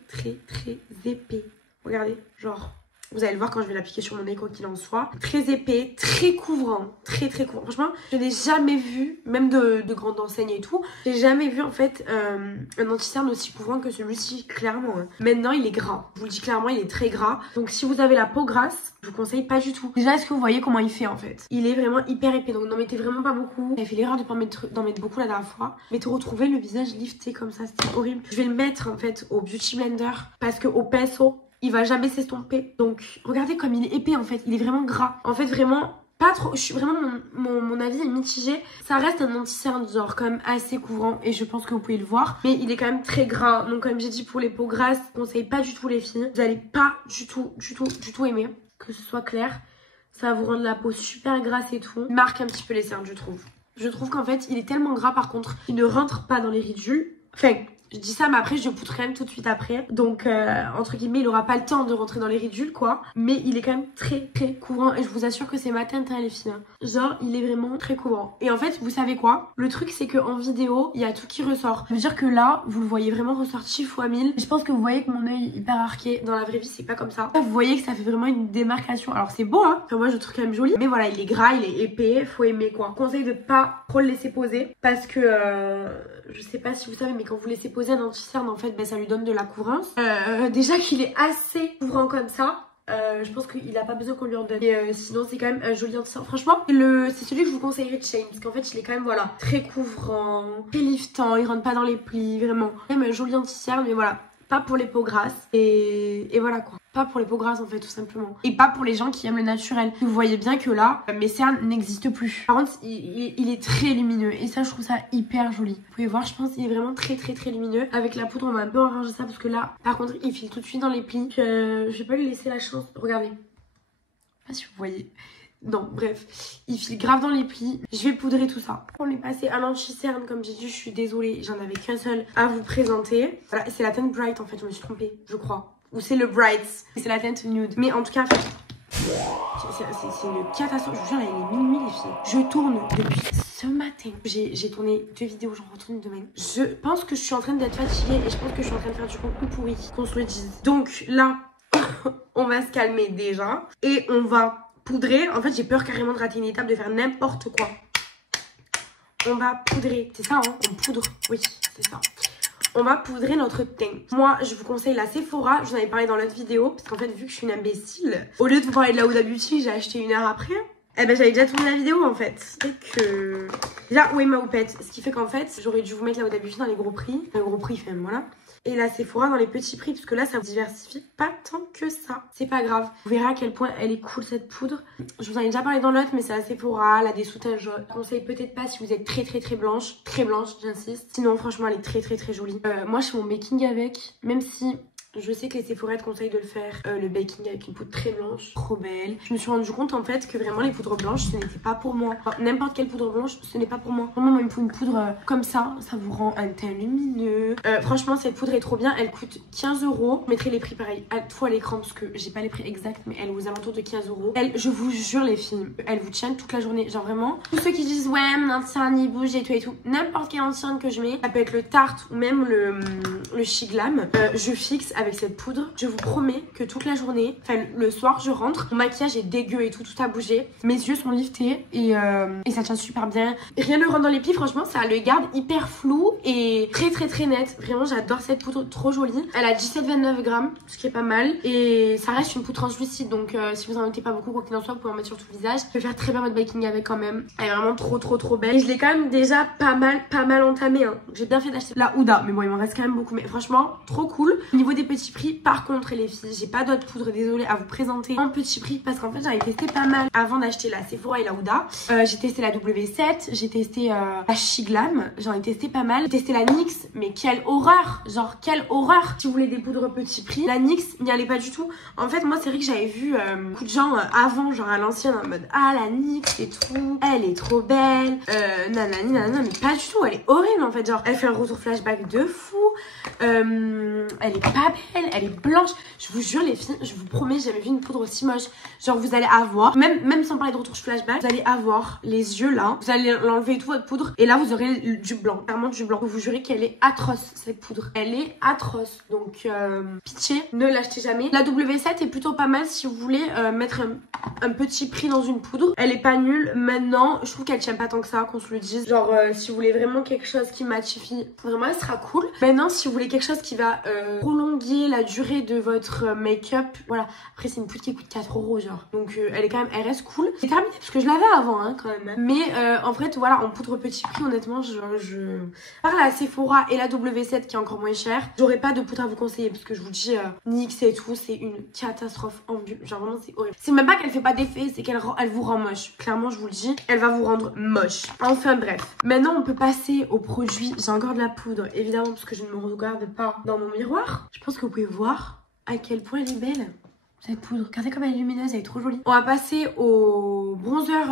épais. Regardez, genre vous allez le voir quand je vais l'appliquer sur mon nez quoi qu'il en soit. Très épais, très couvrant, très couvrant. Franchement, je n'ai jamais vu, même de grandes enseignes et tout, j'ai jamais vu en fait un anti-cerne aussi couvrant que celui-ci, clairement. Maintenant, il est gras. Je vous le dis clairement, il est très gras. Donc si vous avez la peau grasse, je vous conseille pas du tout. Déjà, est-ce que vous voyez comment il fait en fait? Il est vraiment hyper épais, donc n'en mettez vraiment pas beaucoup. J'avais fait l'erreur de pas d'en mettre beaucoup la dernière fois. Mais te retrouver le visage lifté comme ça, c'était horrible. Je vais le mettre en fait au Beauty Blender parce que au pinceau, il va jamais s'estomper. Donc regardez comme il est épais en fait, il est vraiment gras. En fait vraiment pas trop, je suis vraiment, mon avis est mitigé. Ça reste un anti-cerne genre quand même assez couvrant et je pense que vous pouvez le voir. Mais il est quand même très gras. Donc comme j'ai dit pour les peaux grasses, je conseille pas du tout les filles. Vous allez pas du tout aimer. Que ce soit clair. Ça va vous rendre la peau super grasse et tout. Il marque un petit peu les cernes je trouve. Je trouve qu'en fait il est tellement gras par contre qu'il ne rentre pas dans les ridules. Enfin... Je dis ça, mais après, je le poudre quand même tout de suite après. Donc, entre guillemets, il aura pas le temps de rentrer dans les ridules, quoi. Mais il est quand même très couvrant. Et je vous assure que c'est ma teinte, hein, les filles. Genre, il est vraiment très couvrant. Et en fait, vous savez quoi? Le truc, c'est qu'en vidéo, il y a tout qui ressort. Ça veut dire que là, vous le voyez vraiment ressorti x 1000. Je pense que vous voyez que mon œil est hyper arqué. Dans la vraie vie, c'est pas comme ça. Vous voyez que ça fait vraiment une démarcation. Alors, c'est beau, hein. Enfin, moi, je le trouve quand même joli. Mais voilà, il est gras, il est épais. Faut aimer, quoi. Conseil de pas trop le laisser poser. Parce que, je sais pas si vous savez, mais quand vous laissez poser un anti-cerne en fait ça lui donne de la couvrance. Déjà qu'il est assez couvrant comme ça, je pense qu'il a pas besoin qu'on lui en donne. Et sinon c'est quand même un joli anti-cerne. Franchement c'est celui que je vous conseillerais de Shane, parce qu'en fait il est quand même voilà très couvrant, très liftant, il rentre pas dans les plis, vraiment. Même un joli anti-cerne, mais voilà, pas pour les peaux grasses et voilà quoi. Pas pour les peaux grasses en fait tout simplement. Et pas pour les gens qui aiment le naturel. Vous voyez bien que là, mes cernes n'existent plus. Par contre, il est très lumineux. Et ça, je trouve ça hyper joli. Vous pouvez voir, je pense qu'il est vraiment très lumineux. Avec la poudre, on va un peu arranger ça parce que là, par contre, il file tout de suite dans les plis. Je vais pas lui laisser la chance. Regardez. Je sais pas si vous voyez. Non, bref, il file grave dans les plis. Je vais poudrer tout ça. On est passé à l'anti-cerne, comme j'ai dit, je suis désolée. J'en avais qu'un seul à vous présenter. Voilà, c'est la teinte Bright en fait, je me suis trompée, je crois. Ou c'est le Bright, c'est la teinte nude. Mais en tout cas, c'est une catastrophe. Je vous jure, là, il est minuit les filles. Je tourne depuis ce matin. J'ai tourné 2 vidéos, j'en retourne demain. Je pense que je suis en train d'être fatiguée et je pense que je suis en train de faire du contenu pourri, qu'on se le dise. Donc là, on va se calmer déjà et on va poudrer. En fait, j'ai peur carrément de rater une étape, de faire n'importe quoi. On va poudrer. C'est ça, hein? On poudre. Oui, c'est ça. On va poudrer notre teint. Moi, je vous conseille la Sephora. Je vous en avais parlé dans l'autre vidéo. Parce qu'en fait, vu que je suis une imbécile, au lieu de vous parler de la Huda Beauty, j'ai acheté 1 heure après. Eh ben, j'avais déjà tourné la vidéo en fait. Et que... Là, où est ma houppette? Ce qui fait qu'en fait, j'aurais dû vous mettre la Huda Beauty dans les gros prix. Un gros prix, enfin, voilà. Et la Sephora dans les petits prix, parce que là ça vous diversifie pas tant que ça. C'est pas grave. Vous verrez à quel point elle est cool cette poudre. Je vous en ai déjà parlé dans l'autre, mais c'est la Sephora, elle a des soutiens jaunes. Je conseille peut-être pas si vous êtes très blanche. Très blanche, j'insiste. Sinon franchement elle est très jolie. Moi je fais mon baking avec, même si... Je sais que les Sephora te conseillent de le faire, le baking avec une poudre très blanche, trop belle. Je me suis rendu compte en fait que vraiment les poudres blanches ce n'était pas pour moi. Enfin, n'importe quelle poudre blanche ce n'est pas pour moi. Vraiment moi il me faut une poudre comme ça vous rend un teint lumineux. Franchement cette poudre est trop bien, elle coûte 15 €. Je mettrai les prix pareil à tout à l'écran parce que j'ai pas les prix exacts mais elle est aux alentours de 15 €. Elle, je vous jure les filles, elle vous tient toute la journée. Genre vraiment, tous ceux qui disent ouais mon anti-cerne il bouge et tout, n'importe quel anti-cerne que je mets, ça peut être le Tarte ou même le Shiglam, je fixe avec cette poudre. Je vous promets que toute la journée, enfin le soir je rentre, mon maquillage est dégueu et tout a bougé. Mes yeux sont liftés et ça tient super bien. Rien ne rentre dans les plis, franchement ça le garde hyper flou et très net. Vraiment j'adore cette poudre, trop jolie. Elle a 17,29 grammes, ce qui est pas mal. Et ça reste une poudre translucide, donc si vous en mettez pas beaucoup, quoi qu'il en soit, vous pouvez en mettre sur tout le visage. Vous pouvez faire très bien votre baking avec quand même. Elle est vraiment trop belle. Et je l'ai quand même déjà pas mal entamée. Hein. J'ai bien fait d'acheter la Huda, mais bon il m'en reste quand même beaucoup. Mais franchement, trop cool. Au niveau des petits prix, par contre les filles, j'ai pas d'autres poudres, désolée, à vous présenter en petit prix parce qu'en fait j'avais testé pas mal avant d'acheter la Sephora et la Huda. J'ai testé la W7, j'ai testé la Shiglam, j'en ai testé pas mal. J'ai testé la NYX, mais quelle horreur, genre quelle horreur. Si vous voulez des poudres petit prix, la NYX n'y allait pas du tout. En fait moi c'est vrai que j'avais vu beaucoup de gens avant, genre à l'ancienne, en mode ah la NYX et tout, elle est trop belle, nanani nanana, mais pas du tout, elle est horrible en fait, genre elle fait un retour flashback de fou, elle est pas belle, elle est blanche. Je vous jure les filles, je vous promets, j'ai jamais vu une poudre aussi moche. Genre vous allez avoir, même sans parler de retour flashback, vous allez avoir les yeux là, vous allez l'enlever tout votre poudre et là vous aurez du blanc, clairement du blanc. Je vous jurez qu'elle est atroce cette poudre, elle est atroce. Donc pitié, ne l'achetez jamais. La W7 est plutôt pas mal si vous voulez mettre un petit prix dans une poudre. Elle est pas nulle. Maintenant je trouve qu'elle tient pas tant que ça, qu'on se le dise. Genre si vous voulez vraiment quelque chose qui matifie, vraiment elle sera cool. Maintenant si vous voulez quelque chose qui va prolonger voyez la durée de votre make-up. Voilà, après c'est une poudre qui coûte 4 € genre. Donc elle est quand même, elle reste cool. C'est terminé parce que je l'avais avant hein, quand même. Mais en fait voilà, en poudre petit prix honnêtement je... Par la Sephora et la W7 qui est encore moins chère, j'aurais pas de poudre à vous conseiller parce que je vous dis NYX et tout, c'est une catastrophe en bulle. Genre vraiment c'est horrible. C'est même pas qu'elle fait pas d'effet, c'est qu'elle vous rend moche. Clairement je vous le dis, elle va vous rendre moche. Enfin bref. Maintenant on peut passer aux produits. J'ai encore de la poudre évidemment parce que je ne me regarde pas dans mon miroir. Je pense que vous pouvez voir à quel point elle est belle. Cette poudre, regardez comme elle est lumineuse, elle est trop jolie. On va passer au bronzer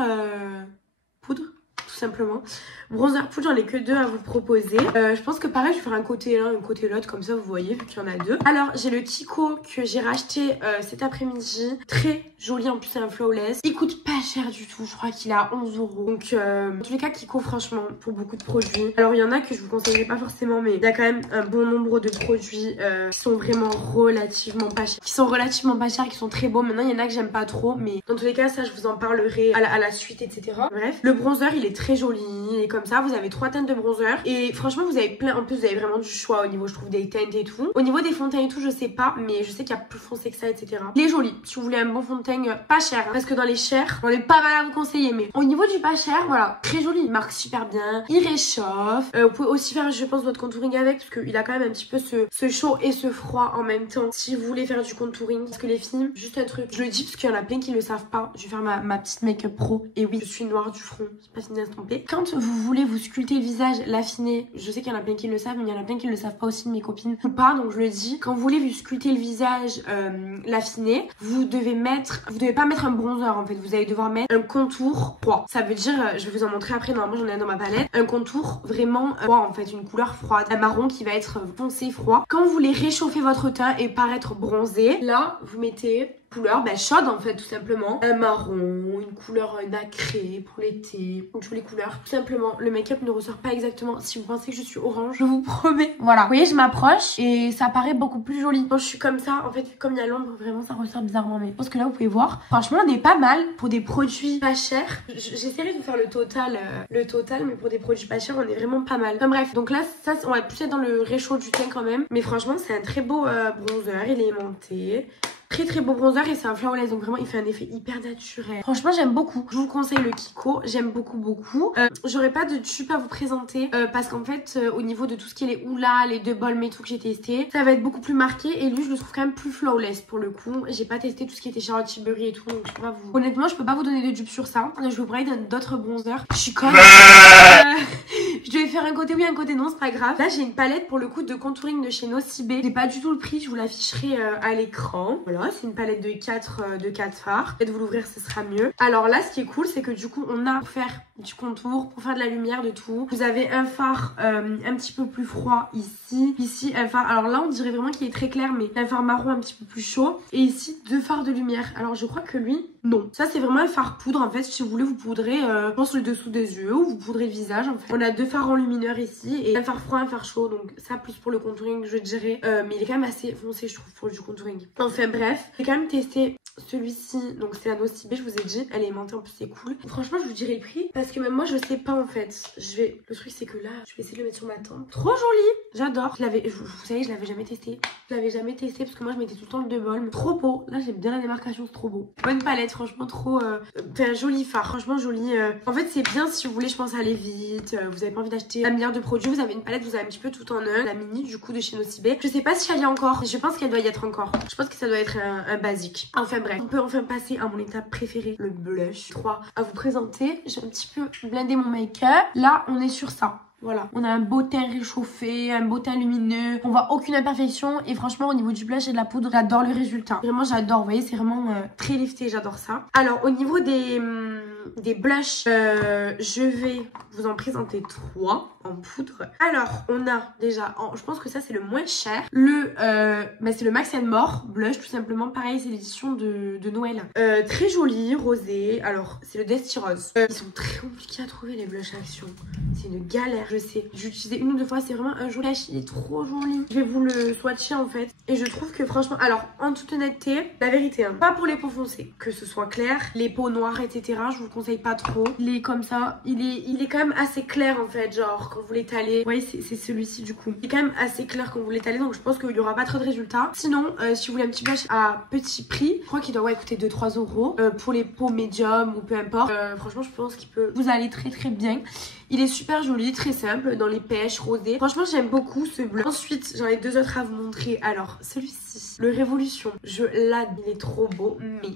poudre, tout simplement. Bronzer poudre, j'en ai que 2 à vous proposer. Je pense que pareil, je vais faire un côté l'un, un côté l'autre, comme ça vous voyez, vu qu'il y en a 2. Alors, j'ai le Kiko que j'ai racheté cet après-midi. Très joli, en plus c'est un flawless. Il coûte pas cher du tout, je crois qu'il est à 11 €. Donc, en tous les cas, Kiko, franchement, pour beaucoup de produits. Alors, il y en a que je vous conseillerais pas forcément, mais il y a quand même un bon nombre de produits qui sont vraiment relativement pas chers. Qui sont relativement pas chers, qui sont très beaux. Maintenant, il y en a que j'aime pas trop, mais dans tous les cas, ça, je vous en parlerai à la suite, etc. Bref, le bronzer, il est très joli. Et comme ça, vous avez 3 teintes de bronzer. Et franchement, vous avez plein. En plus, vous avez vraiment du choix au niveau, je trouve, des teintes et tout. Au niveau des fonds de teint et tout, je sais pas, mais je sais qu'il y a plus foncé que ça, etc. Il est joli. Si vous voulez un bon fond de teint pas cher, hein, parce que dans les chers, j'en ai pas mal à vous conseiller. Mais au niveau du pas cher, voilà, très joli. Il marque super bien. Il réchauffe. Vous pouvez aussi faire, je pense, votre contouring avec, parce qu'il a quand même un petit peu ce chaud et ce froid en même temps. Si vous voulez faire du contouring, parce que les filles, juste un truc, je le dis parce qu'il y en a plein qui le savent pas. Je vais faire ma petite make-up pro. Et oui, je suis noire du front. C'est pas fini d'estomper. Quand vous voulez vous sculpter le visage, l'affiner, je sais qu'il y en a plein qui le savent, mais il y en a plein qui le savent pas aussi de mes copines ou pas, donc je le dis. Quand vous voulez vous sculpter le visage, l'affiner, vous devez pas mettre un bronzer en fait, vous allez devoir mettre un contour froid. Ça veut dire, je vais vous en montrer après, normalement j'en ai un dans ma palette, un contour vraiment froid en fait, une couleur froide, un marron qui va être foncé froid. Quand vous voulez réchauffer votre teint et paraître bronzé, là vous mettez couleur chaude en fait, tout simplement, un marron, une couleur nacrée pour l'été, une jolie couleur, tout simplement. Le make-up ne ressort pas exactement si vous pensez que je suis orange, je vous promets. Voilà, vous voyez, je m'approche et ça paraît beaucoup plus joli. Quand je suis comme ça, en fait, comme il y a l'ombre, vraiment ça ressort bizarrement, mais je pense que là vous pouvez voir, franchement on est pas mal pour des produits pas chers. J'essaierai de vous faire le total, mais pour des produits pas chers on est vraiment pas mal. Enfin bref, donc là ça on va plus être dans le réchaud du teint quand même, mais franchement c'est un très beau bronzer, il est aimanté. Très très beau bronzer et c'est un flawless, donc vraiment il fait un effet hyper naturel. Franchement j'aime beaucoup. Je vous conseille le Kiko, j'aime beaucoup. J'aurais pas de dupe à vous présenter parce qu'en fait au niveau de tout ce qui est les houlas, les double mais tout que j'ai testé, ça va être beaucoup plus marqué et lui je le trouve quand même plus flawless pour le coup. J'ai pas testé tout ce qui était Charlotte Tilbury et tout, donc je peux pas vous... Honnêtement je peux pas vous donner de dupe sur ça. Je vais vous parler d'autres bronzers. Je suis comme... je devais faire un côté oui un côté non, c'est pas grave. Là j'ai une palette pour le coup de contouring de chez Nocibé. J'ai pas du tout le prix, je vous l'afficherai à l'écran. Voilà. C'est une palette de 4 fards. Peut-être vous l'ouvrir, ce sera mieux. Alors là, ce qui est cool, c'est que du coup, on a pour faire du contour, pour faire de la lumière, de tout. Vous avez un fard un petit peu plus froid ici. Ici, un fard. Alors là, on dirait vraiment qu'il est très clair, mais un fard marron un petit peu plus chaud. Et ici, 2 fards de lumière. Alors je crois que lui, non. Ça, c'est vraiment un fard poudre. En fait, si vous voulez, vous poudrez, je pense, le dessous des yeux ou vous poudrez le visage. En fait, on a 2 fards enlumineurs ici et un fard froid, un fard chaud. Donc ça, plus pour le contouring, je dirais. Mais il est quand même assez foncé, je trouve, pour du contouring. Enfin bref. J'ai quand même testé celui-ci, donc c'est la Nocibé, je vous ai dit, elle est aimantée en plus, c'est cool. Franchement, je vous dirai le prix parce que même moi, je sais pas en fait. Le truc, c'est que là, je vais essayer de le mettre sur ma tempe. Trop joli, j'adore. Vous savez, je l'avais jamais testé. Je l'avais jamais testé parce que moi, je mettais tout le temps le double. Trop beau. Là, j'aime bien la démarcation, c'est trop beau. Bonne palette, franchement, trop. Enfin, joli fard, franchement, joli. En fait, c'est bien si vous voulez, je pense, aller vite. Vous avez pas envie d'acheter un milliard de produits. Vous avez une palette, vous avez un petit peu tout en un. La mini, du coup, de chez Nocibé. Je sais pas si elle y a encore. Je pense qu'elle doit y être encore. Je pense que ça doit être un basique. Enfin bref, on peut enfin passer à mon étape préférée, le blush. 3 à vous présenter. J'ai un petit peu blindé mon make-up. Là, on est sur ça. Voilà, on a un beau teint réchauffé, un beau teint lumineux, on voit aucune imperfection et franchement au niveau du blush et de la poudre, j'adore le résultat. Vraiment j'adore, vous voyez c'est vraiment très lifté, j'adore ça. Alors au niveau des blushs, je vais vous en présenter 3 en poudre. Alors on a déjà, je pense que ça c'est le moins cher, c'est le Max & More blush tout simplement, pareil c'est l'édition de Noël. Très joli, rosé, alors c'est le Dusty Rose. Ils sont très compliqués à trouver les blushs Action, c'est une galère. Je sais, j'ai utilisé 1 ou 2 fois, c'est vraiment un joli blush, il est trop joli. Je vais vous le swatcher en fait. Et je trouve que franchement, alors en toute honnêteté, la vérité, hein, pas pour les peaux foncées, que ce soit clair, les peaux noires, etc. Je vous le conseille pas trop. Il est comme ça, il est quand même assez clair en fait, genre quand vous l'étalez. Vous voyez, c'est celui-ci du coup. Il est quand même assez clair quand vous l'étalez, donc je pense qu'il y aura pas trop de résultats. Sinon, si vous voulez un petit blush à petit prix, je crois qu'il doit coûter 2-3 euros pour les peaux médium ou peu importe. Franchement, je pense qu'il peut vous aller très très bien. Il est super joli, très simple, dans les pêches rosées. Franchement, j'aime beaucoup ce bleu. Ensuite, j'en ai deux autres à vous montrer. Alors, celui-ci, le Révolution, je l'adore. Il est trop beau, mais.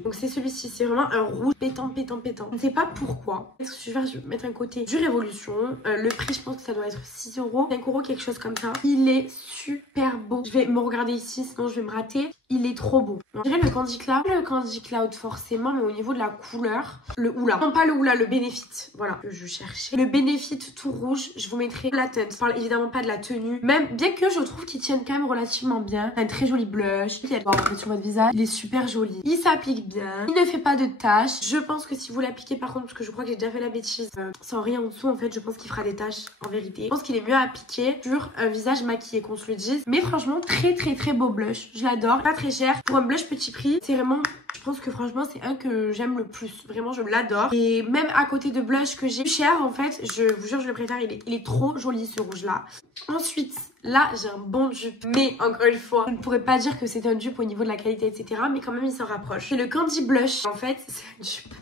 Donc, c'est celui-ci, c'est vraiment un rouge pétant. Je ne sais pas pourquoi. Je vais mettre un côté du Révolution. Le prix, je pense que ça doit être 6 euros. 5 euros, quelque chose comme ça. Il est super beau. Je vais me regarder ici, sinon je vais me rater. Il est trop beau. Je dirais le Candy Cloud. Le Candy Cloud, forcément, mais au niveau de la couleur, le Hoola. Non, pas le Hoola, le Benefit. Voilà, que je cherchais. Le Benefit tout rouge, je vous mettrai la teinte. Je parle évidemment pas de la tenue. Même, bien que je trouve qu'ils tiennent quand même relativement bien. Un très joli blush. Il y a en fait sur votre visage. Il est super joli. Il s'applique bien. Il ne fait pas de taches. Je pense que si vous l'appliquez par contre, parce que je crois que j'ai déjà fait la bêtise, sans rien en dessous, en fait, je pense qu'il fera des taches en vérité. Je pense qu'il est mieux appliqué sur un visage maquillé, qu'on se le dise. Mais franchement, très beau blush. Je l'adore. Pas très cher. Pour un blush petit prix, c'est vraiment... Je pense que franchement c'est un que j'aime le plus. Vraiment je l'adore. Et même à côté de blush que j'ai cher en fait, je vous jure je le préfère. Il est trop joli ce rouge là. Ensuite là j'ai un bon dupe. Mais encore une fois je ne pourrais pas dire que c'est un dupe au niveau de la qualité etc. Mais quand même il s'en rapproche. C'est le Candy Blush. En fait c'est un dupe.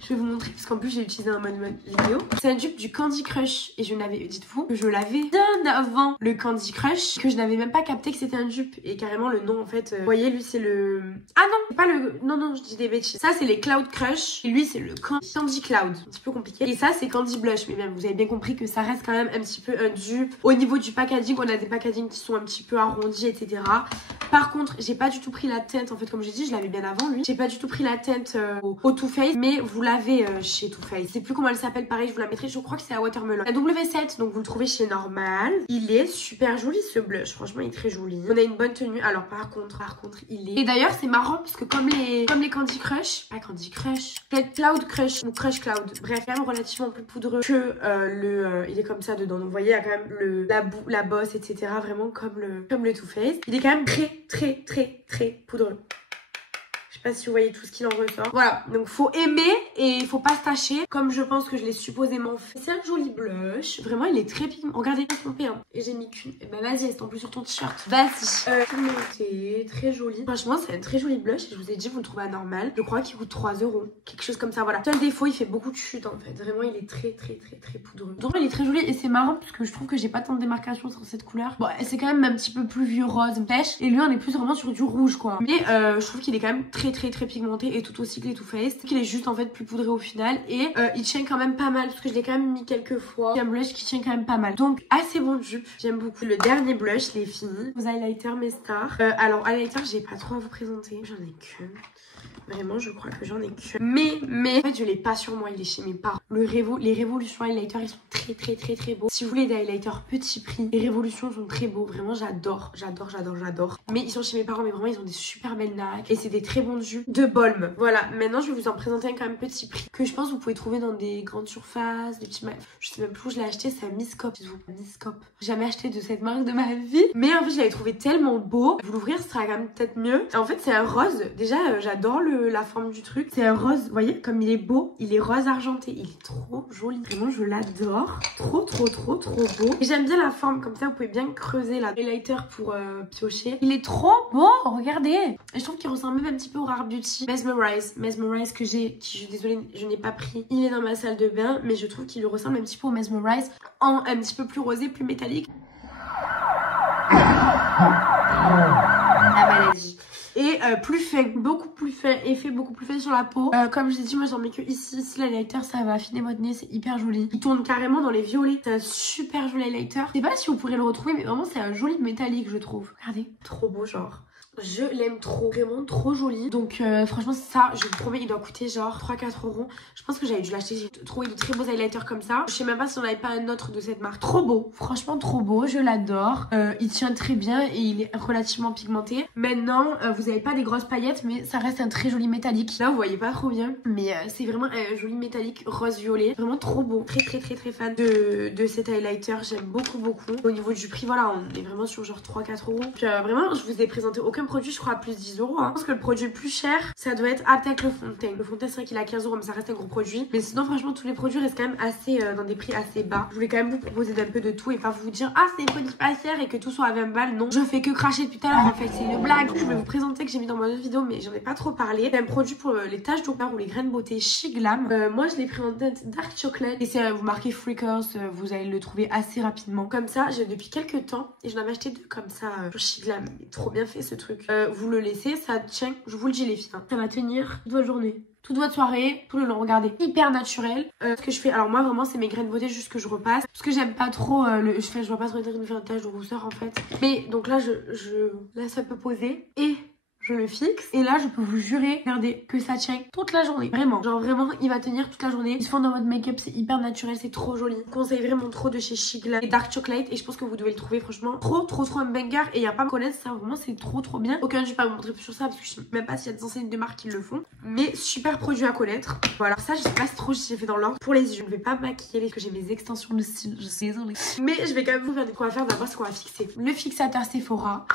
Je vais vous montrer parce qu'en plus j'ai utilisé un mode vidéo. C'est un dupe du Candy Crush. Et je n'avais, dites-vous que je l'avais bien avant le Candy Crush. Que je n'avais même pas capté que c'était un dupe. Et carrément le nom en fait. Vous voyez lui c'est le... Ah non c'est pas le... Non je dis des bêtises. Ça c'est les Cloud Crush. Et lui c'est le Candy Cloud. Un petit peu compliqué. Et ça c'est Candy Blush. Mais bien vous avez bien compris que ça reste quand même un petit peu un dupe. Au niveau du packaging on a des packagings qui sont un petit peu arrondis etc. Par contre j'ai pas du tout pris la teinte. En fait comme j'ai dit je l'avais bien avant lui. J'ai pas du tout pris la teinte au Too Faced. Mais vous l'avez chez Too Faced. Je sais plus comment elle s'appelle pareil je vous la mettrai. Je crois que c'est à Watermelon. La W7 donc vous le trouvez chez Normal. Il est super joli ce blush. Franchement il est très joli. On a une bonne tenue. Alors par contre il est... Et d'ailleurs c'est marrant parce que comme les Candy Crush, pas Candy Crush, peut-être Cloud Crush ou Crush Cloud, bref, quand même relativement plus poudreux que il est comme ça dedans. Donc vous voyez, il y a quand même la bosse, etc. Vraiment comme le Too Faced. Il est quand même très poudreux. Je sais pas si vous voyez tout ce qu'il en ressort. Voilà, donc faut aimer et il faut pas se tâcher comme je pense que je l'ai supposément fait. C'est un joli blush. Vraiment, il est très pigmenté. Regardez, pas trompé. Hein. Et j'ai mis qu'une. Bah vas-y, estampes plus sur ton t-shirt. Vas-y. Pigmenté, très joli. Franchement, c'est un très joli blush. Et je vous ai dit, vous le trouvez à Normal. Je crois qu'il coûte 3 euros. Quelque chose comme ça, voilà. Seul défaut, il fait beaucoup de chute en fait. Vraiment, il est très poudreux. Donc il est très joli et c'est marrant parce que je trouve que j'ai pas tant de démarcation sur cette couleur. Bon, c'est quand même un petit peu plus vieux rose pêche. Et lui, on est plus vraiment sur du rouge quoi. Mais je trouve qu'il est quand même très pigmenté et tout aussi que les Too Faced. Qu'il est juste en fait plus poudré au final et il tient quand même pas mal parce que je l'ai quand même mis quelques fois. C'est un blush qui tient quand même pas mal. Donc assez bon dupe. J'aime beaucoup. Le dernier blush, les filles. Vos highlighters, mes stars. Alors highlighter, j'ai pas trop à vous présenter. J'en ai qu'un. Vraiment, je crois que j'en ai que. Mais, en fait, je l'ai pas sur moi, il est chez mes parents. Les Révolution highlighters, ils sont très beaux. Si vous voulez des highlighters petit prix, les Révolutions sont très beaux. Vraiment, j'adore. Mais ils sont chez mes parents, mais vraiment, ils ont des super belles nacs. Et c'est des très bons jus de Balm. Voilà, maintenant, je vais vous en présenter un quand même petit prix. Que je pense que vous pouvez trouver dans des grandes surfaces, des petits je sais même plus où je l'ai acheté, c'est un Miscope. Miscope. J'ai jamais acheté de cette marque de ma vie. Mais en fait, je l'avais trouvé tellement beau. Vous l'ouvrir, ce sera quand même peut-être mieux. En fait, c'est un rose. Déjà, j'adore la forme du truc. C'est un rose, vous voyez, comme il est beau. Il est rose argenté. Il est trop joli. Vraiment, je l'adore. Trop beau. Et j'aime bien la forme, comme ça, vous pouvez bien creuser la highlighter pour piocher. Il est trop beau, regardez. Et je trouve qu'il ressemble même un petit peu au Rare Beauty. Mesmerize que j'ai, qui je suis désolée, je n'ai pas pris. Il est dans ma salle de bain, mais je trouve qu'il lui ressemble un petit peu au Mesmerize en un petit peu plus rosé, plus métallique. La maladie. Et plus fin, beaucoup plus fin, effet beaucoup plus fin sur la peau. Comme je l'ai dit, moi j'en mets que ici l'highlighter ça va affiner votre nez, c'est hyper joli. Il tourne carrément dans les violets, c'est un super joli highlighter. Je sais pas si vous pourrez le retrouver mais vraiment c'est un joli métallique je trouve. Regardez, trop beau genre. Je l'aime trop, vraiment trop joli. Donc franchement ça, je vous promets, il doit coûter genre 3-4 euros. Je pense que j'avais dû l'acheter, j'ai trouvé de très beaux highlighters comme ça. Je sais même pas si on avait pas un autre de cette marque. Trop beau, franchement trop beau, je l'adore. Il tient très bien et il est relativement pigmenté. Maintenant, vous avez pas des grosses paillettes, mais ça reste un très joli métallique. Là vous voyez pas trop bien, mais c'est vraiment un joli métallique rose-violet. Vraiment trop beau, très fan de cet highlighter, j'aime beaucoup. Au niveau du prix, voilà, on est vraiment sur genre 3-4 euros. Puis vraiment, je vous ai présenté aucun produit, je crois à plus de 10 euros. Hein. Je pense que le produit le plus cher, ça doit être peut-être le fond de teint. Le fond de teint, c'est vrai qu'il a 15 euros, mais ça reste un gros produit. Mais sinon, franchement, tous les produits restent quand même assez dans des prix assez bas. Je voulais quand même vous proposer d'un peu de tout et pas vous dire ah, c'est une produit pas cher et que tout soit à 20 balles. Non, je fais que cracher depuis tout à l'heure. En fait, c'est une blague. Je vais vous présenter que j'ai mis dans mon autre vidéo, mais j'en ai pas trop parlé. C'est un produit pour les taches d'ombre ou les grains de beauté chez Glam. Moi, je l'ai pris en teinte Dark Chocolate. Et c'est vous marquez Freakers, vous allez le trouver assez rapidement. Comme ça, j'ai depuis quelques temps et je l'avais acheté deux comme ça chez Glam. Trop bien fait ce truc. Vous le laissez, ça tient, je vous le dis les filles, hein. Ça va tenir toute votre journée, toute votre soirée, tout le long. Regardez, hyper naturel. Ce que je fais, alors moi vraiment c'est mes grains de beauté juste que je repasse parce que j'aime pas trop je vois pas trop de faire une tache de rousseur en fait. Mais donc là là ça peut poser et je le fixe et là je peux vous jurer, regardez, que ça tient toute la journée, vraiment, genre vraiment il va tenir toute la journée. Ils se font dans votre make-up, c'est hyper naturel, c'est trop joli. Je conseille vraiment trop de chez Shigla et Dark Chocolate et je pense que vous devez le trouver franchement trop un banger et il y a pas à me connaître, ça vraiment c'est trop bien. Aucun je vais pas vous montrer plus sur ça parce que je sais même pas s'il y a des enseignes de marque qui le font, mais super produit à connaître. Voilà, ça je sais pas trop si j'ai fait dans l'ordre. Pour les yeux, je ne vais pas me maquiller parce que j'ai mes extensions de cils, je suis désolée, mais je vais quand même vous faire des qu'on va faire. D'abord, ce qu'on va fixer le fixateur Sephora.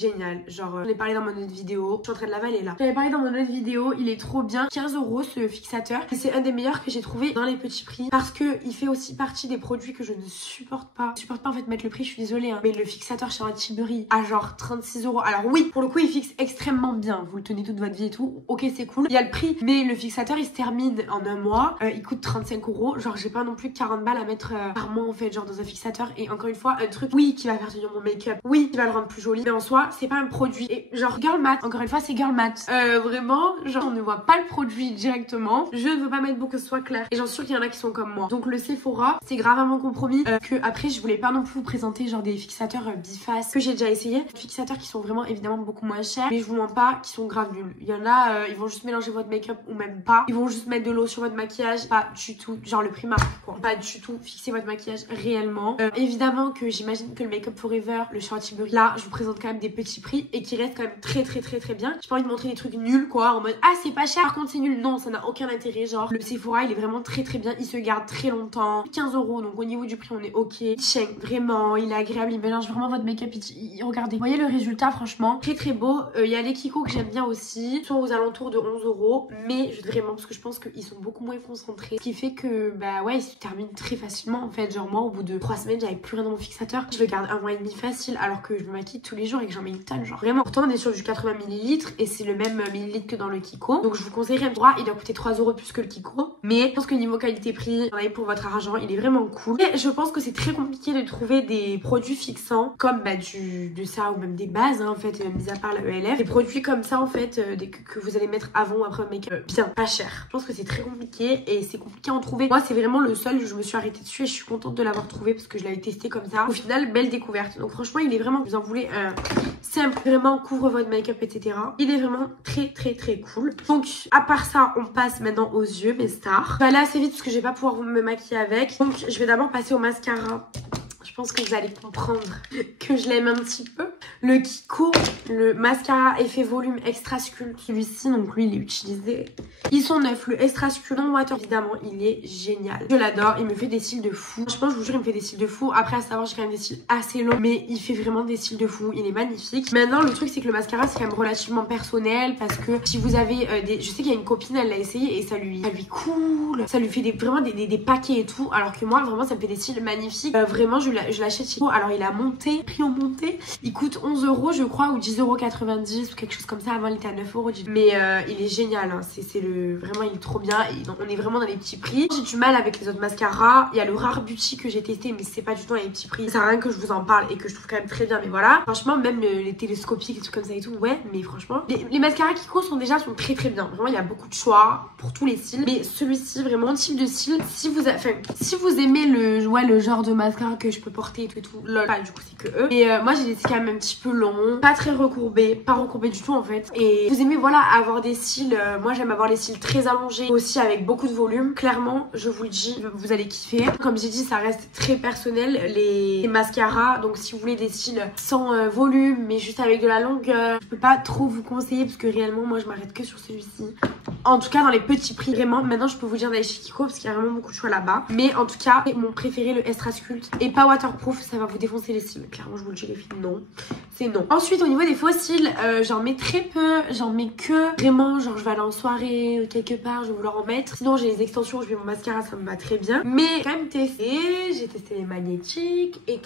Génial, genre j'en ai parlé dans mon autre vidéo, je suis en train de l'avaler là. J'avais parlé dans mon autre vidéo, il est trop bien, 15 euros ce fixateur. Et c'est un des meilleurs que j'ai trouvé dans les petits prix parce que il fait aussi partie des produits que je ne supporte pas. Je supporte pas en fait mettre le prix, je suis désolée hein. Mais le fixateur chez Tilbury à genre 36 euros. Alors oui, pour le coup il fixe extrêmement bien, vous le tenez toute votre vie et tout, ok c'est cool. Il y a le prix, mais le fixateur il se termine en un mois, il coûte 35 euros. Genre j'ai pas non plus 40 balles à mettre par mois en fait, genre dans un fixateur. Et encore une fois, un truc, oui qui va faire tenir mon make-up, oui qui va le rendre plus joli, mais en soi c'est pas un produit. Et genre girl math, encore une fois c'est girl math. Vraiment, genre on ne voit pas le produit directement. Je ne veux pas mettre beau que ce soit clair. Et j'en suis sûre qu'il y en a qui sont comme moi. Donc le Sephora, c'est grave à mon compromis. Que après je voulais pas non plus vous présenter genre des fixateurs bifaces que j'ai déjà essayé. Des fixateurs qui sont vraiment évidemment beaucoup moins chers. Mais je vous mens pas, qui sont grave nuls. Il y en a, ils vont juste mélanger votre make-up ou même pas. Ils vont juste mettre de l'eau sur votre maquillage. Pas du tout. Genre le Primark quoi. Pas du tout fixer votre maquillage réellement. Évidemment que j'imagine que le Make Up Forever, le Tilbury, là je vous présente quand même des petits prix et qui restent quand même très bien. J'ai pas envie de montrer des trucs nuls quoi, en mode ah c'est pas cher par contre c'est nul. Non, ça n'a aucun intérêt. Genre le Sephora il est vraiment très bien, il se garde très longtemps, 15 euros, donc au niveau du prix on est ok. Il tient vraiment, il est agréable, il mélange vraiment votre make-up. Regardez, vous voyez le résultat, franchement très beau. Il y a les Kiko que j'aime bien aussi, ils sont aux alentours de 11 euros, mais vraiment parce que je pense qu'ils sont beaucoup moins concentrés, ce qui fait que bah ouais ils se terminent très facilement en fait. Genre moi au bout de 3 semaines j'avais plus rien dans mon fixateur, je le garde 1 mois et demi facile alors que je me maquille tous les jours et que j'en mets une tonne. Genre vraiment, pourtant on est sur du 80 ml et c'est le même millilitre que dans le Kiko, donc je vous conseillerais le droit, il doit coûter 3 euros plus que le Kiko, mais je pense que niveau qualité-prix on en a pour votre argent, il est vraiment cool. Et je pense que c'est très compliqué de trouver des produits fixants comme bah de ça ou même des bases hein, en fait, mis à part la ELF, des produits comme ça en fait que vous allez mettre avant ou après un make-up bien pas cher. Je pense que c'est très compliqué et c'est compliqué à en trouver. Moi c'est vraiment le seul où je me suis arrêtée dessus et je suis contente de l'avoir trouvé parce que je l'avais testé comme ça. Au final belle découverte, donc franchement il est vraiment, vous en voulez un simple, vraiment couvre votre make-up etc. Il est vraiment très cool. Donc à part ça on passe maintenant aux yeux, mes stars. Je vais aller assez vite parce que je vais pas pouvoir me maquiller avec, donc je vais d'abord passer au mascara. Je pense que vous allez comprendre que je l'aime un petit peu. Le Kiko, le mascara effet volume extra sculpt. Celui-ci, donc lui, il est utilisé. Ils sont neufs. Le extra sculpt non water, évidemment, il est génial. Je l'adore. Il me fait des cils de fou. Je pense, je vous jure, il me fait des cils de fou. Après, à savoir, j'ai quand même des cils assez longs, mais il fait vraiment des cils de fou. Il est magnifique. Maintenant, le truc, c'est que le mascara, c'est quand même relativement personnel parce que si vous avez je sais qu'il y a une copine, elle l'a essayé et ça lui coule. Ça lui fait vraiment des paquets et tout. Alors que moi, vraiment, ça me fait des cils magnifiques. Vraiment, je l'achète chez Kiko. Alors il a monté, prix en montée. Il coûte 11 euros je crois ou 10,90 euros ou quelque chose comme ça. Avant il était à 9 euros. Mais il est génial hein. Vraiment il est trop bien et on est vraiment dans les petits prix. J'ai du mal avec les autres mascaras. Il y a le Rare Beauty que j'ai testé mais c'est pas du tout dans les petits prix. Ça sert à rien que je vous en parle et que je trouve quand même très bien. Mais voilà, franchement même les télescopiques et trucs comme ça et tout, ouais, mais franchement les mascaras Kiko sont très bien. Vraiment il y a beaucoup de choix pour tous les styles. Mais celui-ci vraiment type de style, si vous aimez le genre de mascara que je peux porter et tout, lol, pas du coup c'est que eux. Mais moi j'ai laissé quand même un petit peu long, pas très recourbé, pas recourbé du tout en fait. Et vous aimez voilà avoir des cils, moi j'aime avoir les cils très allongés, aussi avec beaucoup de volume. Clairement, je vous le dis, vous allez kiffer. Comme j'ai dit, ça reste très personnel les mascaras. Donc si vous voulez des cils sans volume, mais juste avec de la longueur, je peux pas trop vous conseiller parce que réellement moi je m'arrête que sur celui-ci. En tout cas dans les petits prix, vraiment. Maintenant je peux vous dire d'aller chez Kiko parce qu'il y a vraiment beaucoup de choix là-bas. Mais en tout cas, mon préféré, le Extra Sculpt, et pas waterproof, ça va vous défoncer les cils. Clairement, je vous le dis les filles, non. C'est non. Ensuite, au niveau des faux cils, j'en mets très peu. J'en mets que vraiment, genre je vais aller en soirée quelque part, je vais vouloir en mettre. Sinon, j'ai les extensions, je mets mon mascara, ça me va très bien. Mais quand même testé, j'ai testé les magnétiques et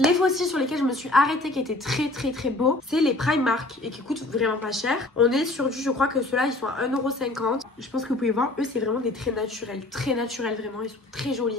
les faux cils sur lesquels je me suis arrêtée qui étaient très beaux, c'est les Primark et qui coûtent vraiment pas cher. On est sur du, je crois que ceux-là, ils sont à 1,50 €. Je pense que vous pouvez voir, eux, c'est vraiment des traits naturels. Très naturels, vraiment. Ils sont très jolis,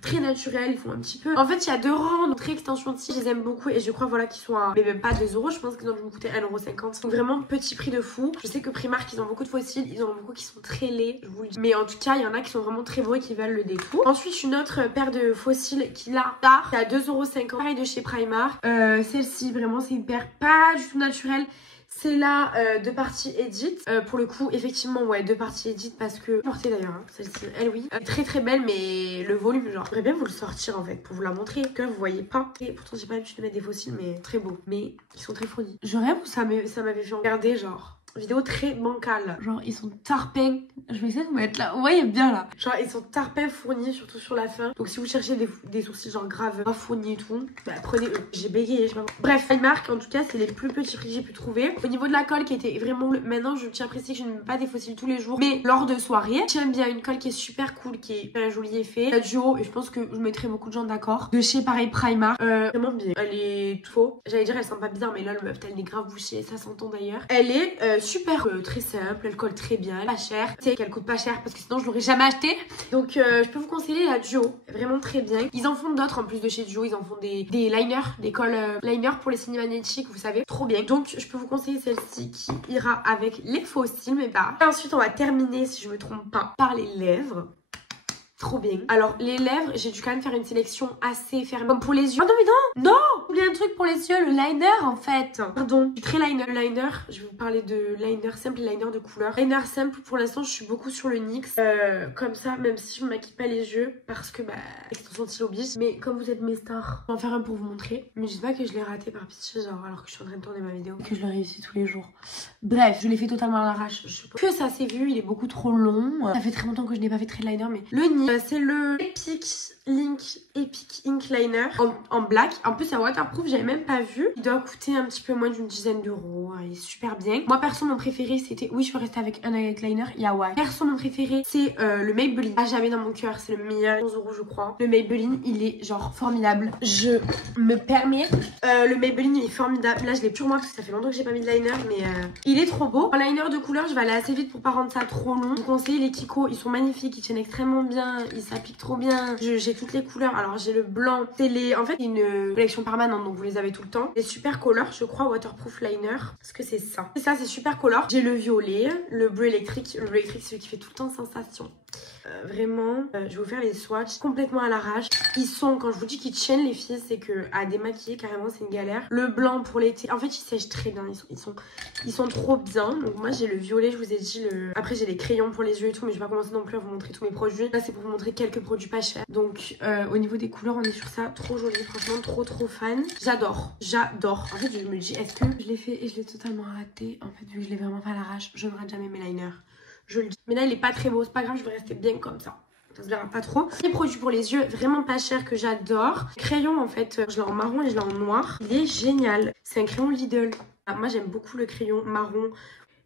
très naturels. Ils font un petit peu... En fait, il y a 2 rangs, donc très extension de cils. Je les aime beaucoup et je crois, voilà, qu'ils sont à... Mais même pas 2 €. Je pense qu'ils ont dû me coûter 1,50 €. Donc vraiment, petit prix de fou. Je sais que Primark, ils ont beaucoup de faux cils. Ils en ont beaucoup qui sont très laids, je vous le dis. Mais en tout cas, il y en a qui sont vraiment très beaux et qui valent le détour. Ensuite, une autre paire de faux cils qui là, qui est à 2,50 €. Pareil de chez Primark. Celle-ci, vraiment, c'est une paire pas du tout naturelle. C'est là deux parties edit. Pour le coup, effectivement, ouais, deux parties edit parce que... Portée d'ailleurs, hein, celle-ci, elle oui. Très belle, mais le volume, genre... J'aimerais bien vous le sortir en fait pour vous la montrer. Que vous voyez pas. Et pourtant, j'ai pas l'habitude de mettre des faux cils, mais très beaux. Mais ils sont très fournis. Je rêve où ça m'avait fait regarder, genre... Vidéo très bancale. Genre, ils sont tarpins. Je vais essayer de vous mettre là. Vous voyez bien là. Genre, ils sont tarpins fournis, surtout sur la fin. Donc, si vous cherchez des sourcils genre grave pas fournis et tout, bah prenez eux. J'ai bégayé, je sais pas. Bref, Primark, en tout cas, c'est les plus petits prix que j'ai pu trouver. Au niveau de la colle qui était vraiment... Maintenant, je tiens à préciser que je ne mets pas des faux cils tous les jours. Mais lors de soirée, j'aime bien une colle qui est super cool, qui est un joli effet. La duo, et je pense que je mettrai beaucoup de gens d'accord. De chez pareil Primark. Vraiment bien. Elle est faux. J'allais dire, elle sent pas bien, mais là, le meuf, elle est grave bouchée. Ça s'entend d'ailleurs. Elle est super très simple, elle colle très bien, pas cher. Tu sais qu'elle coûte pas cher parce que sinon je l'aurais jamais acheté. Donc je peux vous conseiller la Duo, vraiment très bien. Ils en font d'autres en plus de chez Duo, ils en font des liners, des colles liners pour les signes magnétiques, vous savez, trop bien. Donc je peux vous conseiller celle-ci qui ira avec les faux cils, mais pas. Et ensuite on va terminer, si je me trompe pas, par les lèvres. Trop bien. Alors, les lèvres, j'ai dû quand même faire une sélection assez fermée. Comme pour les yeux. Oh non, mais non! Non! Oublié un truc pour les yeux, le liner en fait. Pardon. Je suis très liner. Liner, je vais vous parler de liner simple et liner de couleur. Liner simple, pour l'instant, je suis beaucoup sur le NYX. Comme ça, même si je ne maquille pas les yeux, parce que, bah, extension de cils oblige. Mais comme vous êtes mes stars, je vais en faire un pour vous montrer. Mais je sais pas que je l'ai raté par pitié, genre, alors que je suis en train de tourner ma vidéo. Que je le réussis tous les jours. Bref, je l'ai fait totalement à l'arrache. Que ça s'est vu, il est beaucoup trop long. Ça fait très longtemps que je n'ai pas fait de liner, mais le NYX. C'est le Epic Ink Liner en black. En plus, c'est waterproof, j'avais même pas vu. Il doit coûter un petit peu moins d'une dizaine d'euros. Il est super bien. Moi, perso, mon préféré, c'était... Oui, je peux rester avec un eyeliner. Yaoi. Perso, mon préféré, c'est le Maybelline. À jamais dans mon cœur, c'est le meilleur. 11 € je crois. Le Maybelline, il est genre formidable. Je me permets. Le Maybelline, il est formidable. Là, je l'ai plus moi parce que ça fait longtemps que j'ai pas mis de liner, mais il est trop beau. En liner de couleur, je vais aller assez vite pour pas rendre ça trop long. Je vous conseille les Kiko. Ils sont magnifiques. Ils tiennent extrêmement bien. Ils s'appliquent trop bien. J'ai toutes les couleurs. Alors, j'ai le blanc. C'est les... En fait, une collection permanente, donc vous les avez tout le temps. Les super color, je crois, waterproof liner. Est-ce que c'est ça? C'est ça, c'est super color. J'ai le violet, le bleu électrique. Le bleu électrique, c'est celui qui fait tout le temps sensation. Vraiment, je vais vous faire les swatchs complètement à l'arrache. Ils sont, quand je vous dis qu'ils tiennent les filles, c'est que à démaquiller carrément c'est une galère. Le blanc pour l'été, en fait ils sèchent très bien, ils sont trop bien. Donc moi j'ai le violet, je vous ai dit le... Après j'ai les crayons pour les yeux et tout, mais je vais pas commencer non plus à vous montrer tous mes produits. Là c'est pour vous montrer quelques produits pas chers. Donc au niveau des couleurs on est sur ça, trop joli, franchement trop fan. J'adore. En fait je me dis est-ce que je l'ai fait et je l'ai totalement raté. En fait vu que je l'ai vraiment fait à l'arrache, je ne rate jamais mes liners. Je le dis. Mais là il est pas très beau, c'est pas grave, je vais rester bien comme ça. Ça se verra pas trop. Les produits pour les yeux vraiment pas chers que j'adore. Crayon en fait, je l'ai en marron et je l'ai en noir. Il est génial. C'est un crayon Lidl. Moi j'aime beaucoup le crayon marron.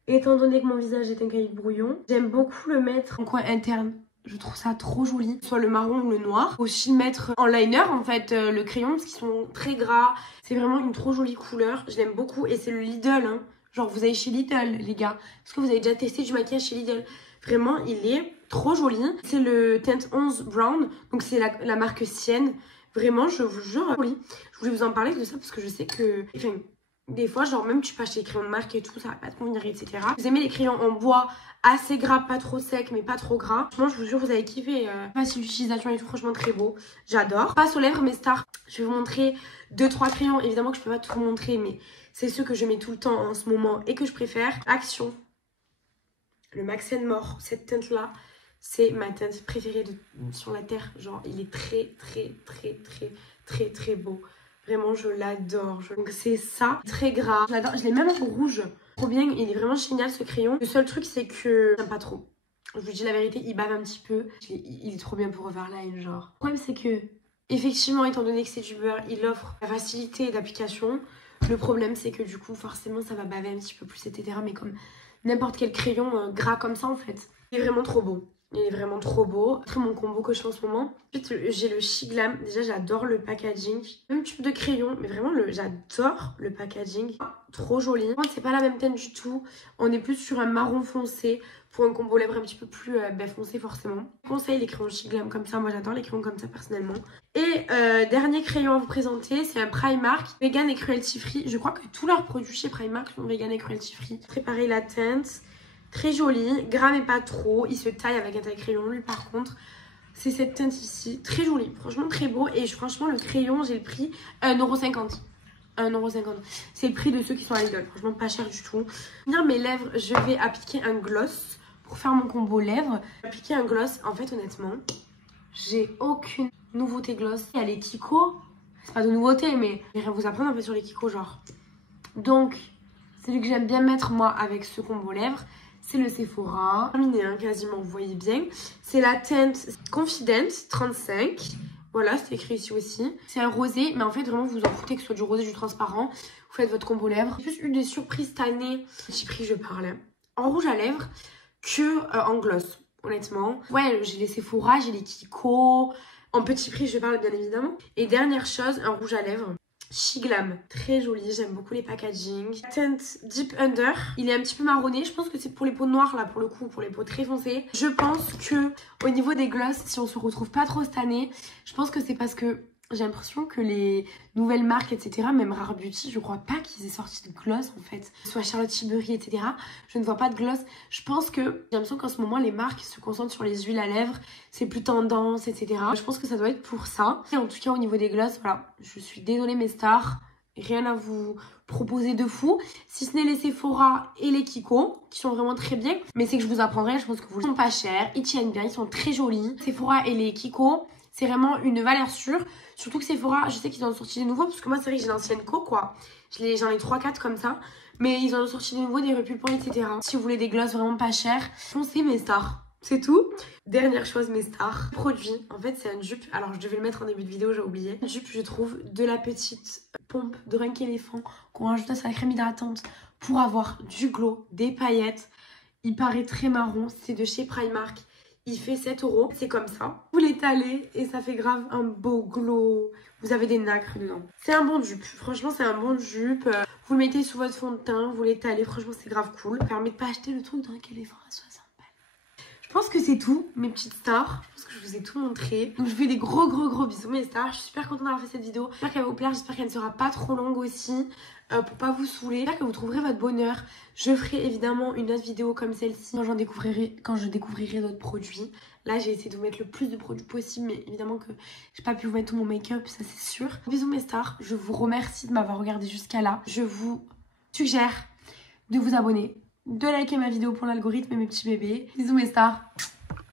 Étant donné que mon visage est un cahier de brouillon, j'aime beaucoup le mettre en coin interne. Je trouve ça trop joli. Soit le marron ou le noir. Aussi le mettre en liner en fait, le crayon parce qu'ils sont très gras. C'est vraiment une trop jolie couleur. Je l'aime beaucoup et c'est le Lidl hein. Genre vous allez chez Lidl les gars. Est-ce que vous avez déjà testé du maquillage chez Lidl? Vraiment il est trop joli. C'est le Tint 11 Brown. Donc c'est la marque Sienne. Vraiment je vous jure joli. Je voulais vous en parler de ça parce que je sais que... Enfin Des fois, genre même tu peux acheter des crayons de marque et tout, ça va pas te convenir, etc. Vous aimez les crayons en bois assez gras, pas trop sec, mais pas trop gras. Franchement, je vous jure, vous allez kiffer. Facile d'utilisation et tout, franchement très beau. J'adore. Passe aux lèvres, mes stars. Je vais vous montrer 2-3 crayons. Évidemment que je peux pas tout vous montrer, mais c'est ceux que je mets tout le temps en ce moment et que je préfère. Action. Le Max & More, cette teinte-là, c'est ma teinte préférée sur la terre. Genre, il est très beau. Vraiment, je l'adore. Donc, c'est ça. Très gras. Je l'adore. Je l'ai même en rouge. Trop bien. Il est vraiment génial, ce crayon. Le seul truc, c'est que j'aime pas trop. Je vous dis la vérité, il bave un petit peu. Il est trop bien pour overline, genre. Le problème, c'est que, effectivement, étant donné que c'est du beurre, il offre la facilité d'application. Le problème, c'est que, du coup, forcément, ça va baver un petit peu plus, etc. Mais comme n'importe quel crayon gras comme ça, en fait. Il est vraiment trop beau. Il est vraiment trop beau. Après mon combo que je fais en ce moment. Ensuite, j'ai le Shiglam. Déjà, j'adore le packaging. Même type de crayon, mais vraiment, j'adore le packaging. Trop joli. C'est pas la même teinte du tout. On est plus sur un marron foncé pour un combo lèvres un petit peu plus foncé forcément. Je conseille les crayons Shiglam comme ça. Moi, j'adore les crayons comme ça personnellement. Et dernier crayon à vous présenter, c'est un Primark Vegan et Cruelty Free. Je crois que tous leurs produits chez Primark sont vegan et cruelty free. Préparez la teinte. Très joli, gras mais pas trop. Il se taille avec un taille-crayon. Lui par contre, c'est cette teinte ici. Très jolie, franchement très beau. Et franchement le crayon, j'ai le prix 1,50 €. 1,50 €. C'est le prix de ceux qui sont à Lidl. Franchement pas cher du tout. Pour finir mes lèvres, je vais appliquer un gloss. Pour faire mon combo lèvres, appliquer un gloss. En fait honnêtement, j'ai aucune nouveauté gloss. Il y a les Kiko. C'est pas de nouveauté mais je vais rien vous apprendre en fait sur les Kiko genre. Donc, c'est celui que j'aime bien mettre moi avec ce combo lèvres. C'est le Sephora, terminé hein, quasiment, vous voyez bien. C'est la teinte Confident 35. Voilà, c'est écrit ici aussi. C'est un rosé, mais en fait, vraiment, vous vous en foutez que ce soit du rosé, du transparent. Vous faites votre combo lèvres. J'ai plus eu des surprises cette année. Petit prix, je parle. En rouge à lèvres que en gloss, honnêtement. Ouais, j'ai les Sephora, j'ai les Kiko. En petit prix, je parle bien évidemment. Et dernière chose, un rouge à lèvres. Shiglam, très joli, j'aime beaucoup les packaging. Teinte Deep Under, il est un petit peu marronné, je pense que c'est pour les peaux noires là pour le coup, pour les peaux très foncées. Je pense que au niveau des gloss, si on se retrouve pas trop cette année, je pense que c'est parce que j'ai l'impression que les nouvelles marques, etc., même Rare Beauty, je crois pas qu'ils aient sorti de gloss en fait. Soit Charlotte Tilbury, etc. Je ne vois pas de gloss. Je pense que j'ai l'impression qu'en ce moment, les marques se concentrent sur les huiles à lèvres. C'est plus tendance, etc. Je pense que ça doit être pour ça. Et en tout cas, au niveau des gloss, voilà. Je suis désolée mes stars. Rien à vous proposer de fou. Si ce n'est les Sephora et les Kiko, qui sont vraiment très bien. Mais c'est que je vous apprendrai, je pense que vous sont pas chers. Ils tiennent bien, ils sont très jolis. Sephora et les Kiko, c'est vraiment une valeur sûre. Surtout que Sephora, je sais qu'ils en ont sorti des nouveaux. Parce que moi, c'est vrai que j'ai l'ancienne Co, quoi. J'en ai 3-4 comme ça. Mais ils en ont sorti des nouveaux, des repulpants, etc. Si vous voulez des glosses vraiment pas chers, foncez mes stars. C'est tout. Dernière chose, mes stars. Produit, en fait, c'est un dupe. Alors, je devais le mettre en début de vidéo, j'ai oublié. Un dupe, je trouve, de la petite pompe de Drunk Elephant qu'on rajoute à sa crème hydratante pour avoir du glow, des paillettes. Il paraît très marron. C'est de chez Primark. Il fait 7 €. C'est comme ça. Vous l'étalez et ça fait grave un beau glow. Vous avez des nacres dedans. C'est un bon dupe. Franchement, c'est un bon dupe. Vous le mettez sous votre fond de teint. Vous l'étalez. Franchement, c'est grave cool. Ça permet de pas acheter le truc Drunk Elephant à 60 balles. Je pense que c'est tout, mes petites stars. Je pense que je vous ai tout montré. Donc, je vous fais des gros bisous, mes stars. Je suis super contente d'avoir fait cette vidéo. J'espère qu'elle va vous plaire. J'espère qu'elle ne sera pas trop longue aussi. Pour pas vous saouler. J'espère que vous trouverez votre bonheur. Je ferai évidemment une autre vidéo comme celle-ci quand je découvrirai d'autres produits. Là, j'ai essayé de vous mettre le plus de produits possible, mais évidemment que j'ai pas pu vous mettre tout mon make-up, ça c'est sûr. Bisous mes stars, je vous remercie de m'avoir regardé jusqu'à là. Je vous suggère de vous abonner, de liker ma vidéo pour l'algorithme et mes petits bébés. Bisous mes stars.